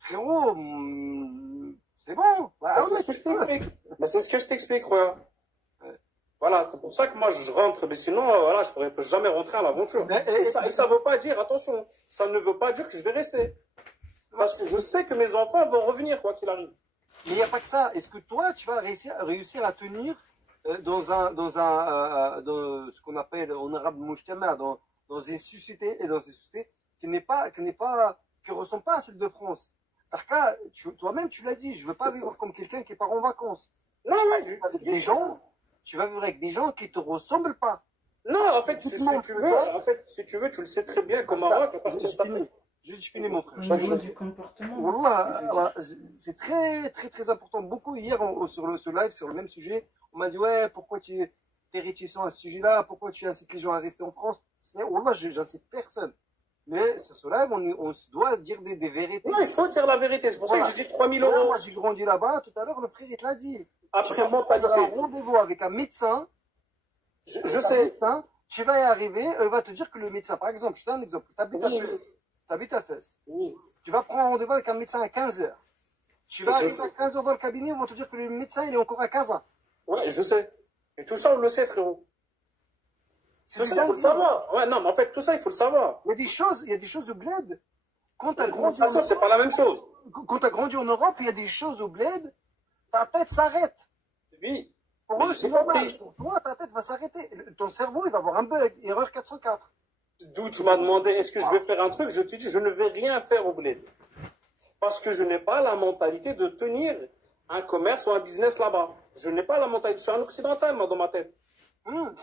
frérot, c'est bon. C'est ce que je t'explique. Mais c'est ce que je t'explique, ouais. Voilà, c'est pour ça que moi je rentre, mais sinon, voilà, je ne pourrais jamais rentrer à l'aventure. Et ça ne veut pas dire, attention, ça ne veut pas dire que je vais rester. Parce que je sais que mes enfants vont revenir, quoi qu'il arrive. Mais il n'y a pas que ça. Est-ce que toi, tu vas réussir à tenir dans ce qu'on appelle en arabe mujtama, dans une société qui ressemble pas à celle de France? Tarka, toi-même, tu l'as dit, je veux pas vivre comme quelqu'un qui part en vacances. Non, tu vas vivre avec des gens qui te ressemblent pas. Non, en fait, si tu veux, tu le sais très bien qu'au Maroc, Je finis mon frère. Au niveau du comportement. Wallah, c'est très, très, très important. Beaucoup hier, sur ce live, sur le même sujet, on m'a dit, ouais, pourquoi tu es réticent à ce sujet-là? Pourquoi tu incites les gens à rester en France? Wallah, j'incite personne. Mais sur ce live, on doit dire des vérités. Non, il faut dire la vérité. C'est pour ça que j'ai dit 3 000 euros. Moi, j'ai grandi là-bas. Tout à l'heure, le frère, il te l'a dit. Après, moi, pas un rendez-vous avec un médecin. Je sais. Médecin, tu vas y arriver, il va te dire que le médecin, par exemple, je te donne un exemple, tu habites à Fès. Oui. Tu vas prendre un rendez-vous avec un médecin à 15h. Tu vas arriver à 15h dans le cabinet, on va te dire que le médecin, il est encore à Casa. Ouais, je sais. Et tout ça, on le sait, frérot. Tout ça, il faut le savoir. Ouais, non, mais en fait, tout ça, il faut le savoir. Il y a des choses au bled. Quand tu as grandi ça, c'est pas la même chose. Quand tu as grandi en Europe, il y a des choses au bled, ta tête s'arrête. Oui. Pour eux, c'est normal. Pour toi, ta tête va s'arrêter. Ton cerveau, il va avoir un bug. Erreur 404. D'où tu m'as demandé, est-ce que je vais faire un truc? Je te dis, je ne vais rien faire au bled. Parce que je n'ai pas la mentalité de tenir un commerce ou un business là-bas. Je n'ai pas la mentalité. Je suis un occidental, moi, dans ma tête.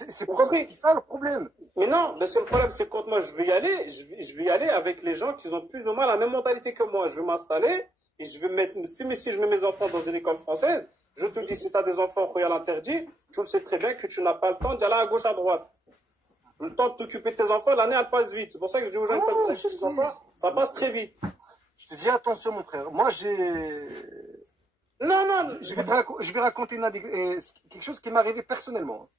C'est pour ça le problème. Mais non, mais c'est le problème, c'est quand moi je vais y aller, je vais y aller avec les gens qui ont plus ou moins la même mentalité que moi. Je vais m'installer et je vais mettre, si je mets mes enfants dans une école française, je te dis, si tu as des enfants royal interdits, tu le sais très bien que tu n'as pas le temps d'y aller à gauche, à droite. Le temps de t'occuper de tes enfants, l'année, elle passe vite. C'est pour ça que je dis aux gens, une fois que tu as des enfants, ça passe très vite. Je te dis, attention, mon frère. Moi, Non. Je vais raconter quelque chose qui m'est arrivé personnellement.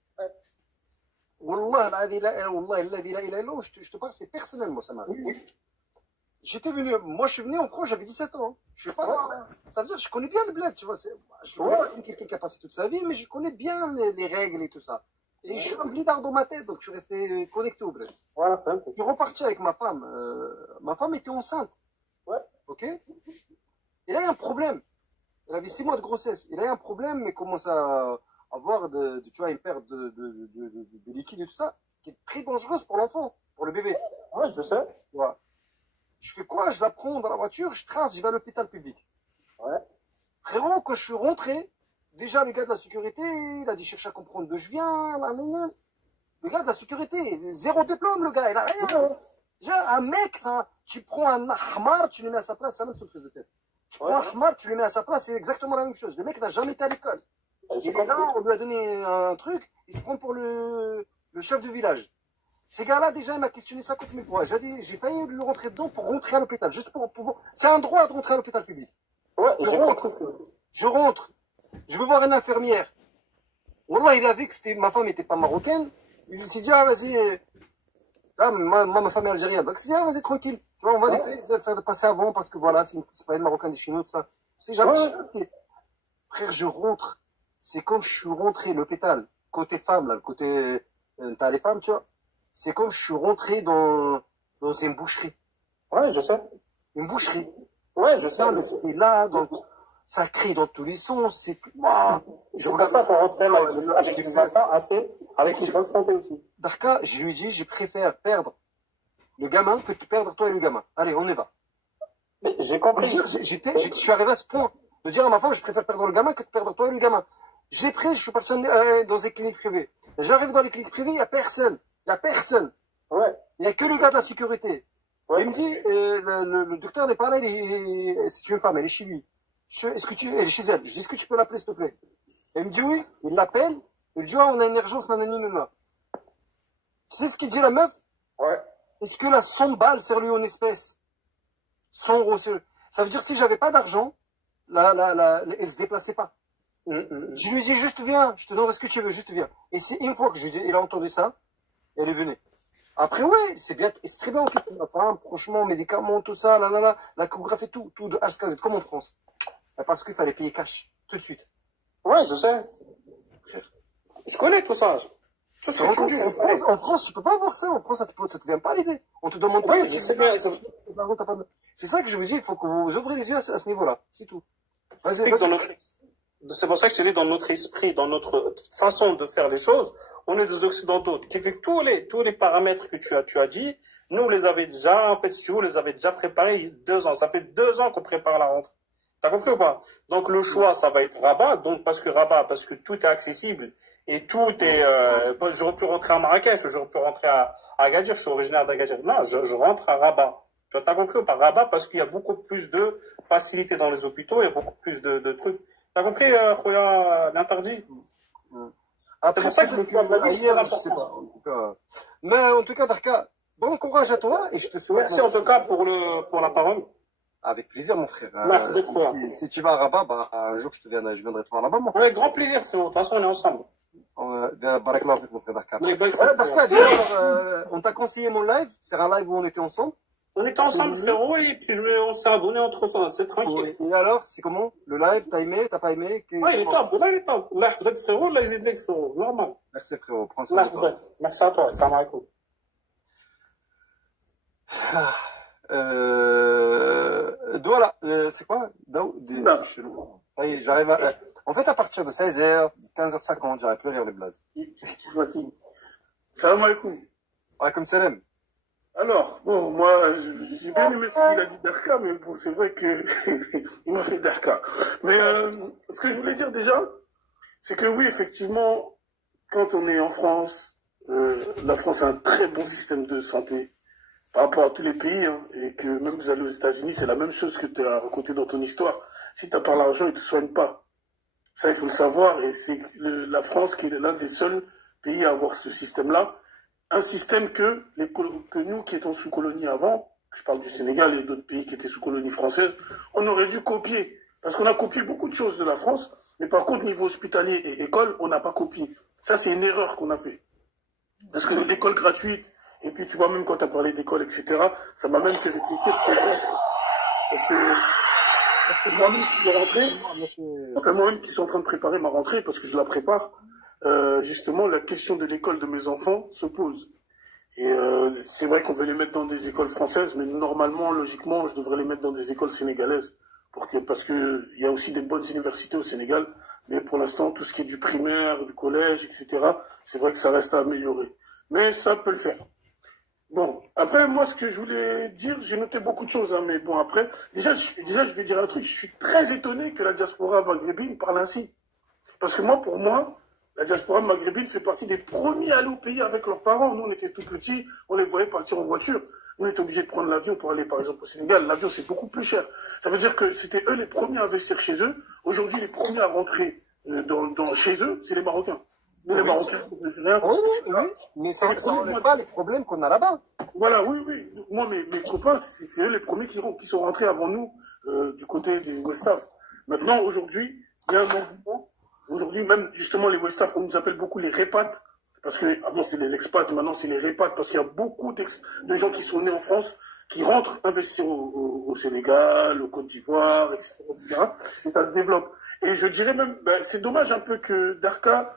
Wallah, je te parle, c'est personnellement, ça m'arrive. Moi, je suis venu en France, j'avais 17 ans. Je sais pas, ça veut dire, je connais bien le bled, tu vois. Je suis quelqu'un qui a passé toute sa vie, mais je connais bien les règles et tout ça. Et je suis un blidard dans ma tête, donc je suis resté connecté au bref. Voilà, c'est un Je suis reparti avec ma femme. Ma femme était enceinte. Ouais. Ok. Et là, il y a un problème. Elle avait 6 mois de grossesse. Et là, il y a un problème, mais commence à avoir tu vois, une perte de liquide et tout ça, qui est très dangereuse pour l'enfant, pour le bébé. Ouais, je sais. Ouais. Je fais quoi? Je la prends dans la voiture, je trace, je vais à l'hôpital public. Ouais. Frérot, quand je suis rentré, déjà le gars de la sécurité, il a dit chercher à comprendre d'où je viens. Le gars de la sécurité, 0 diplôme, le gars, il a rien. Déjà, un mec, ça, tu prends un ahmar, tu le mets à sa place, c'est la même chose, prise de tête. Tu prends un ahmar, tu le mets à sa place, c'est exactement la même chose. Le mec n'a jamais été à l'école. Et là, on lui a donné un truc, il se prend pour le chef du village. Ces gars-là, déjà, il m'a questionné 50 000 fois. J'ai failli lui rentrer dedans pour rentrer à l'hôpital, juste pour pouvoir. C'est un droit de rentrer à l'hôpital public. Ouais, je rentre. Je veux voir une infirmière. Wallah, il a vu que ma femme n'était pas marocaine. Il s'est dit, ah, vas-y. Ah, ma femme est algérienne. Donc, il s'est dit, ah, vas-y, tranquille. Tu vois, on va les faire passer avant parce que voilà, c'est pas une marocaine, des chinois, tout ça. C'est jamais. Frère, je rentre. C'est comme je suis rentré à l'hôpital. Côté femme, là, le côté. T'as les femmes, tu vois. C'est comme je suis rentré dans une boucherie. Ouais, je sais. Une boucherie. Ouais, je sais. Mais c'était là, donc, ça crie dans tous les sons. C'est pour ça qu'on rentrait avec des enfants assez, avec une bonne santé aussi. Darka, je lui dis, je préfère perdre le gamin que de perdre toi et le gamin. Allez, on y va. J'ai compris. Je suis arrivé à ce point de dire à ma femme, je préfère perdre le gamin que de perdre toi et le gamin. J'ai pris, je suis parti dans des cliniques privées. J'arrive dans les cliniques privées, il n'y a personne. Il n'y a personne. Ouais. Il n'y a que le gars de la sécurité. Ouais. Il me dit, le docteur n'est pas là, c'est une femme, elle est chez lui. Elle est chez elle. Je dis, est-ce que tu peux l'appeler, s'il te plaît? Elle me dit oui, il l'appelle. Il dit, on a une urgence, nanana. Tu sais ce qu'il dit, la meuf? Ouais. Est-ce que la 100 balles sert lui en espèces? 100 euros, ça veut dire, si j'avais pas d'argent, elle se déplaçait pas. Je lui dis, juste viens, je te donnerai ce que tu veux, juste viens. Et c'est une fois que il a entendu ça, elle est venue. Après, ouais, c'est très bien occupé. Franchement, médicaments, tout ça, la chorégraphie, tout de H à Z, comme en France. Parce qu'il fallait payer cash, tout de suite. Ouais, je sais. Je connais tout ça. En France, tu peux pas avoir ça. En France, ça te vient pas l'idée. On te demande pas. Oui, je sais bien. C'est ça que je vous dis, il faut que vous ouvrez les yeux à ce niveau-là. C'est tout. C'est pour ça que je te dis, dans notre esprit, dans notre façon de faire les choses, on est des Occidentaux. Tous les paramètres que tu as dit, nous, les avait déjà, en fait, si vous les avez déjà préparés 2 ans. Ça fait 2 ans qu'on prépare la rentrée. T'as compris ou pas? Donc, le choix, ça va être Rabat. Donc, parce que tout est accessible et tout est, j'aurais pu rentrer à Marrakech, j'aurais pu rentrer à Agadir, je suis originaire d'Agadir. Non, je rentre à Rabat. Tu as compris ou pas? Rabat, parce qu'il y a beaucoup plus de facilité dans les hôpitaux, il y a beaucoup plus de trucs. T'as compris, l'interdit? C'est pour ça que je sais pas. Mais en tout cas, Darka, bon courage à toi et je te souhaite. Merci en tout cas pour la parole. Avec plaisir, mon frère. Merci d'être là. Si tu vas à Rabat, un jour je viendrai te voir là-bas, mon frère. Avec grand plaisir, frérot. De toute façon, on est ensemble. Barakallah avec mon frère Darka. Darka, on t'a conseillé mon live. C'est un live où on était ensemble. On était ensemble, frérot, et puis on s'est abonné entre ça, c'est tranquille. Et alors, c'est comment? Le live, t'as aimé, t'as pas aimé? Ouais, il est top, là, il est top. Là, vous êtes frérot, là, ils aident frérot, normal. Merci, frérot, prends soin de toi. Merci à toi, salam alaikum. Voilà, c'est quoi? J'arrive à. En fait, à partir de 16h, 15h50, j'arrive plus à lire les blazes. Salam alaikum. Alaikum salam. Alors, bon, moi, j'ai bien aimé ce qu'il a dit Darka, mais bon, c'est vrai que il m'a fait Darka. Mais ce que je voulais dire déjà, c'est que oui, effectivement, quand on est en France, la France a un très bon système de santé par rapport à tous les pays, hein, et que même vous allez aux États-Unis, c'est la même chose que tu as raconté dans ton histoire. Si tu n'as pas l'argent, ils ne te soignent pas. Ça, il faut le savoir, et c'est la France qui est l'un des seuls pays à avoir ce système-là. Un système que nous qui étions sous colonie avant, je parle du Sénégal et d'autres pays qui étaient sous colonie française, on aurait dû copier. Parce qu'on a copié beaucoup de choses de la France, mais par contre, niveau hospitalier et école, on n'a pas copié. Ça, c'est une erreur qu'on a fait. Parce que l'école gratuite, et puis tu vois, même quand tu as parlé d'école, etc., ça m'a même fait réfléchir, c'est vrai. Moi-même qui suis en train de préparer ma rentrée, parce que je la prépare, justement, la question de l'école de mes enfants se pose. Et c'est vrai qu'on veut les mettre dans des écoles françaises, mais normalement, logiquement, je devrais les mettre dans des écoles sénégalaises. Parce que il y a aussi des bonnes universités au Sénégal, mais pour l'instant, tout ce qui est du primaire, du collège, etc., c'est vrai que ça reste à améliorer. Mais ça peut le faire. Bon, après, moi, ce que je voulais dire, j'ai noté beaucoup de choses, hein, mais bon, après, déjà, je vais dire un truc, je suis très étonné que la diaspora maghrébine parle ainsi. Parce que moi, pour moi, la diaspora maghrébine fait partie des premiers à aller au pays avec leurs parents. Nous, on était tout petits, on les voyait partir en voiture. Nous, on était obligés de prendre l'avion pour aller, par exemple, au Sénégal. L'avion, c'est beaucoup plus cher. Ça veut dire que c'était eux les premiers à investir chez eux. Aujourd'hui, les premiers à rentrer chez eux, c'est les Marocains. Nous, les Marocains, oui, mais ça n'enlève pas les problèmes qu'on a là-bas. Voilà, oui. Moi, mes copains, c'est eux les premiers qui sont rentrés avant nous du côté des Westaf. Maintenant, aujourd'hui, il y a un mouvement. Aujourd'hui, même justement, les Westaf, on nous appelle beaucoup les répates. Parce que avant c'était des expats, maintenant c'est les répates. Parce qu'il y a beaucoup de gens qui sont nés en France, qui rentrent investir au Sénégal, au Côte d'Ivoire, etc., etc. Et ça se développe. Et je dirais même, c'est dommage un peu que Darka,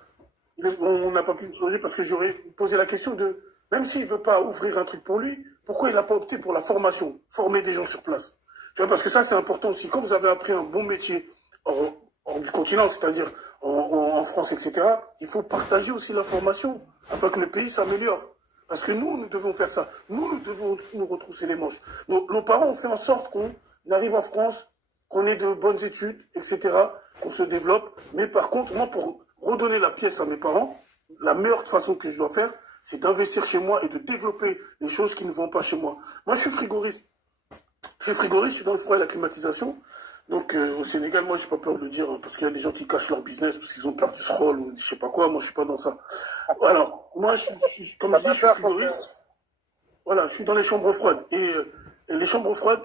on n'a pas pu me changer parce que j'aurais posé la question de, même s'il veut pas ouvrir un truc pour lui, pourquoi il n'a pas opté pour la formation, former des gens sur place. Tu vois, parce que ça c'est important aussi. Quand vous avez appris un bon métier hors du continent, c'est-à-dire en France, etc., il faut partager aussi la formation afin que le pays s'améliore. Parce que nous devons faire ça. Nous devons nous retrousser les manches. Nos parents ont fait en sorte qu'on arrive en France, qu'on ait de bonnes études, etc., qu'on se développe. Mais par contre, moi, pour redonner la pièce à mes parents, la meilleure façon que je dois faire, c'est d'investir chez moi et de développer les choses qui ne vont pas chez moi. Moi, je suis frigoriste. Je suis dans le froid et la climatisation. Donc au Sénégal, moi, j'ai pas peur de le dire, hein, parce qu'il y a des gens qui cachent leur business parce qu'ils ont peur du rôle ou je sais pas quoi. Moi, je suis pas dans ça. Alors, moi, comme je dis, je suis frigoriste. Voilà, je suis dans les chambres froides. Et les chambres froides,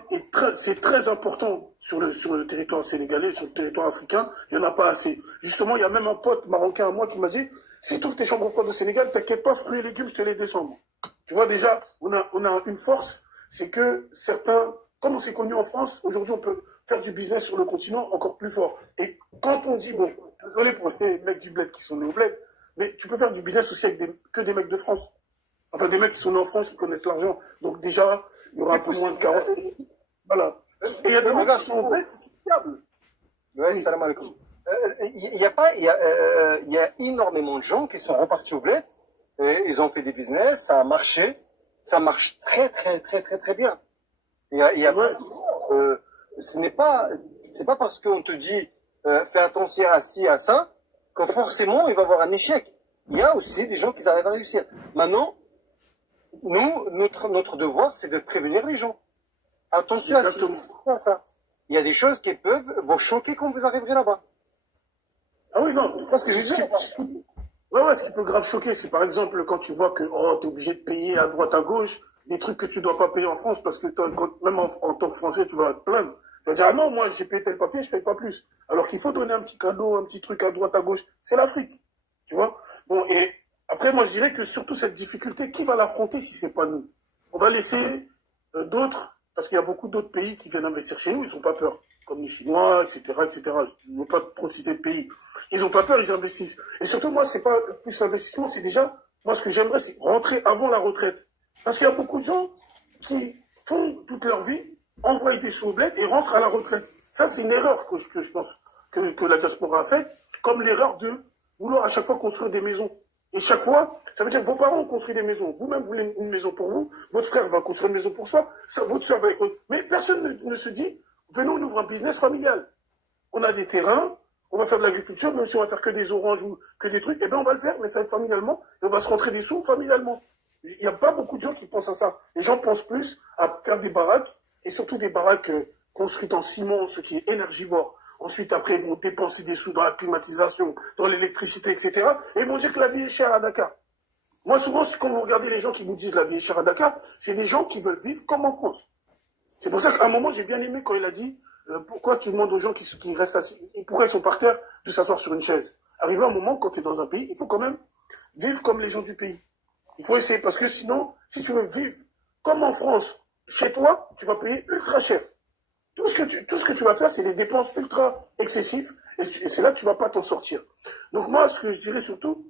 c'est très important sur le territoire sénégalais, sur le territoire africain. Il n'y en a pas assez. Justement, il y a même un pote marocain à moi qui m'a dit, si tu ouvres tes chambres froides au Sénégal, t'inquiète pas, fruits et légumes, je te les descends. Tu vois, déjà, on a une force, c'est que certains, comme on s'est connus en France, aujourd'hui, on peut faire du business sur le continent encore plus fort. Et quand on dit, bon, désolé pour les mecs du bled qui sont nés au bled, mais tu peux faire du business aussi avec que des mecs de France. Enfin, des mecs qui sont nés en France, qui connaissent l'argent. Donc déjà, il y aura un peu moins de 40. Voilà. Et il y a des mecs qui sont fiables. Ouais, salam alaikum. Il y a énormément de gens qui sont repartis au bled, et ils ont fait des business, ça a marché, ça marche très bien. C'est pas parce qu'on te dit fais attention à ci, à ça, que forcément il va y avoir un échec. Il y a aussi des gens qui arrivent à réussir. Maintenant, nous, notre devoir, c'est de prévenir les gens. Attention à ça. Il y a des choses qui peuvent vous choquer quand vous arriverez là-bas. Ah oui, non, parce que je dis, ce qui peut grave choquer, c'est par exemple quand tu vois que tu es obligé de payer à droite, à gauche, des trucs que tu dois pas payer en France, parce que même en tant que Français, tu vas te plaindre. Tu vas dire, ah non, moi j'ai payé tel papier, je paye pas plus. Alors qu'il faut donner un petit cadeau, un petit truc à droite, à gauche. C'est l'Afrique. Tu vois? Bon, et après, moi je dirais que surtout cette difficulté, qui va l'affronter si c'est pas nous? On va laisser d'autres, parce qu'il y a beaucoup d'autres pays qui viennent investir chez nous, ils n'ont pas peur. Comme les Chinois, etc., etc. Je ne veux pas trop citer de pays. Ils n'ont pas peur, ils investissent. Et surtout, moi, c'est pas plus l'investissement, c'est déjà, moi, ce que j'aimerais, c'est rentrer avant la retraite. Parce qu'il y a beaucoup de gens qui font toute leur vie, envoient des sous au bled et rentrent à la retraite. Ça, c'est une erreur que je pense que la diaspora a faite, comme l'erreur de vouloir à chaque fois construire des maisons. Et chaque fois, ça veut dire que vos parents ont construit des maisons. Vous-même voulez une maison pour vous, votre frère va construire une maison pour soi, votre soeur va... Mais personne ne se dit, venons, on ouvre un business familial. On a des terrains, on va faire de l'agriculture, même si on va faire que des oranges ou que des trucs, eh bien on va le faire, mais ça va être familialement, et on va se rentrer des sous familialement. Il n'y a pas beaucoup de gens qui pensent à ça. Les gens pensent plus à faire des baraques, et surtout des baraques construites en ciment, ce qui est énergivore. Ensuite, après, ils vont dépenser des sous dans la climatisation, dans l'électricité, etc. Et ils vont dire que la vie est chère à Dakar. Moi, souvent, quand vous regardez les gens qui vous disent la vie est chère à Dakar, c'est des gens qui veulent vivre comme en France. C'est pour ça qu'à un moment, j'ai bien aimé quand il a dit pourquoi tu demandes aux gens qui restent assis, pourquoi ils sont par terre, de s'asseoir sur une chaise. Arrivé un moment, quand tu es dans un pays, il faut quand même vivre comme les gens du pays. Il faut essayer, parce que sinon, si tu veux vivre comme en France, chez toi, tu vas payer ultra cher. tout ce que tu vas faire, c'est des dépenses ultra excessives, et c'est là que tu vas pas t'en sortir. Donc moi, ce que je dirais surtout,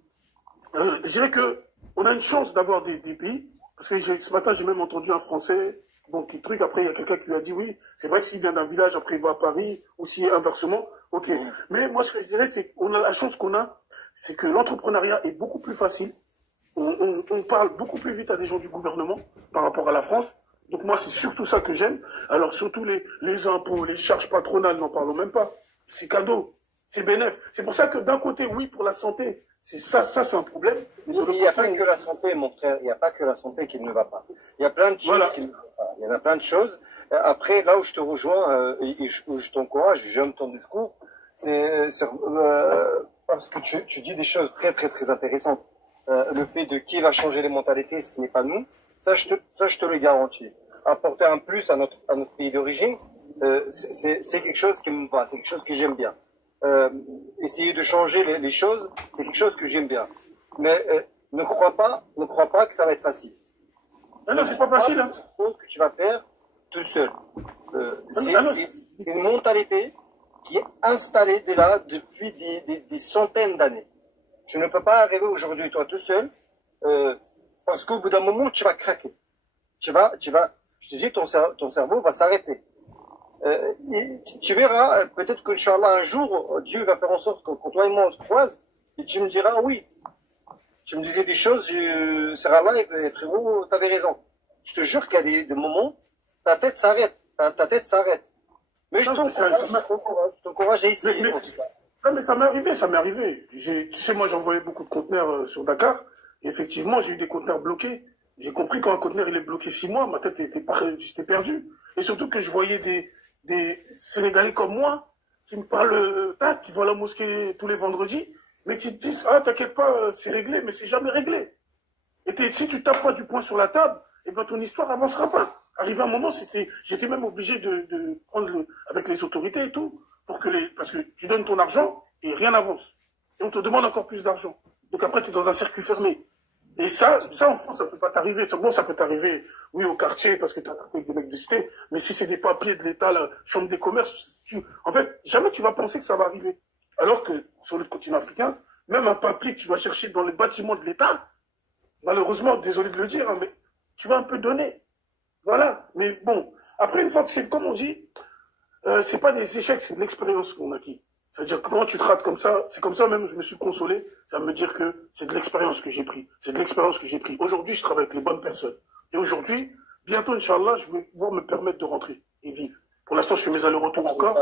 je dirais que on a une chance d'avoir des pays, parce que ce matin, j'ai même entendu un Français, bon, qui truc, après, il y a quelqu'un qui lui a dit, oui, c'est vrai que s'il vient d'un village, après, il va à Paris, ou si inversement, ok. Mais moi, ce que je dirais, c'est qu'on a la chance qu'on a, c'est que l'entrepreneuriat est beaucoup plus facile. On parle beaucoup plus vite à des gens du gouvernement par rapport à la France. Donc moi, c'est surtout ça que j'aime. Alors surtout les impôts, les charges patronales, n'en parlons même pas. C'est cadeau, c'est bénéf. C'est pour ça que d'un côté, oui, pour la santé, c'est ça c'est un problème. Il n'y a pas que la santé, mon frère. Il n'y a pas que la santé qui ne va pas. Il y a plein de choses qui ne vont pas. Il y en a plein de choses. Après, là où je te rejoins et où je t'encourage, j'aime ton discours, c'est parce que tu dis des choses très très très intéressantes. Le fait de qui va changer les mentalités, ce n'est pas nous. Ça, je te le garantis. Apporter un plus à notre pays d'origine, c'est quelque chose qui me va, c'est quelque chose que j'aime bien. Essayer de changer les choses, c'est quelque chose que j'aime bien. Mais ne crois pas que ça va être facile. Non, c'est pas facile. Hein. C'est une chose que tu vas faire tout seul. C'est une mentalité qui est installée là depuis des centaines d'années. Tu ne peux pas arriver aujourd'hui toi tout seul, parce qu'au bout d'un moment tu vas craquer. Je te dis, ton cerveau va s'arrêter. Tu verras, peut-être qu'Inch'Allah un jour, Dieu va faire en sorte que quand toi et moi on se croise, et tu me diras oui. Tu me disais des choses, Sarah là, et frérot, t'avais raison. Je te jure qu'il y a des moments, ta tête s'arrête. Mais je t'encourage à essayer. Non, mais ça m'est arrivé. Tu sais, moi, j'envoyais beaucoup de conteneurs sur Dakar. Et effectivement, j'ai eu des conteneurs bloqués. J'ai compris quand un conteneur, il est bloqué 6 mois, ma tête j'étais perdu. Et surtout que je voyais des Sénégalais comme moi, qui me parlent, qui vont à la mosquée tous les vendredis, mais qui te disent, ah, t'inquiète pas, c'est réglé, mais c'est jamais réglé. Et si tu tapes pas du poing sur la table, et ben, ton histoire avancera pas. Arrivé un moment, j'étais même obligé de prendre avec les autorités et tout, parce que tu donnes ton argent et rien n'avance. Et on te demande encore plus d'argent. Donc après, tu es dans un circuit fermé. Et ça, en France, ça peut pas t'arriver. Bon, ça peut t'arriver, oui, au quartier, parce que tu as avec des mecs de cité. Mais si c'est des papiers de l'État, la chambre des commerces, en fait, jamais tu vas penser que ça va arriver. Alors que sur le continent africain, même un papier que tu vas chercher dans les bâtiments de l'État, malheureusement, désolé de le dire, hein, mais tu vas un peu donner. Voilà. Mais bon, après, une fois que c'est comme on dit, c'est pas des échecs, c'est de l'expérience qu'on acquis. C'est-à-dire que quand tu te rates comme ça, c'est comme ça même je me suis consolé, ça me dire que c'est de l'expérience que j'ai pris. C'est de l'expérience que j'ai pris. Aujourd'hui, je travaille avec les bonnes personnes. Et aujourd'hui, bientôt, Inch'Allah, je vais pouvoir me permettre de rentrer et vivre. Pour l'instant, je fais mes allers-retours encore.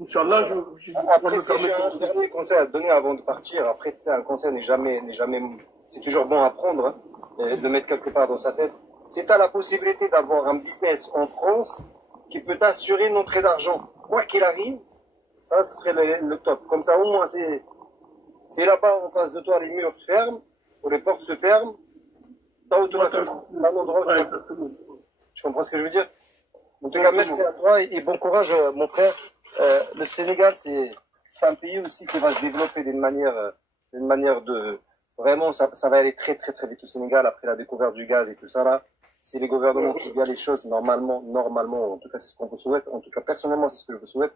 Inch'Allah, je vais après, me permettre. J'ai un dernier conseil à te donner avant de partir. Après, tu sais, un conseil n'est jamais, c'est toujours bon à prendre, hein, de mettre quelque part dans sa tête. Si tu as la possibilité d'avoir un business en France qui peut t'assurer une entrée d'argent, quoi qu'il arrive, ça, ce serait le top. Comme ça, au moins, c'est là-bas, en face de toi, les murs se ferment, ou les portes se ferment. T'as automatiquement un endroit où tu comprends ce que je veux dire? En tout cas, merci à toi et bon courage, mon frère. Le Sénégal, c'est un pays aussi qui va se développer d'une manière de... Vraiment, ça va aller très, très, très vite au Sénégal après la découverte du gaz et tout ça, là. C'est les gouvernements qui gardent les choses normalement, en tout cas, c'est ce qu'on vous souhaite. En tout cas, personnellement, c'est ce que je vous souhaite.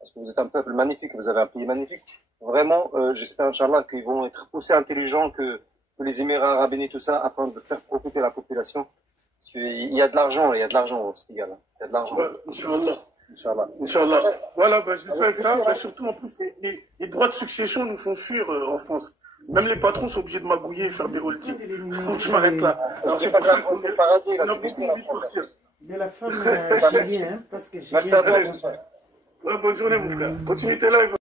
Parce que vous êtes un peuple magnifique, vous avez un pays magnifique. Vraiment, j'espère, Inch'Allah, qu'ils vont être aussi intelligents que les Émirats arabes unis, tout ça, afin de faire profiter la population. Parce qu'il y a de l'argent, au Sénégal. Il y a de l'argent. Inch'Allah. Voilà, je dis ça avec ça. Mais surtout, en plus, les droits de succession nous font fuir en France. Même les patrons sont obligés de magouiller et faire des holdings. Donc, tu m'arrêtes là. Alors, c'est pour ça qu'on est paradis, là. On a beaucoup envie de partir. Mais la femme, j'ai rien, parce que j'ai merci à toi. Ouais, bonne journée, mon frère. Continue tes lives.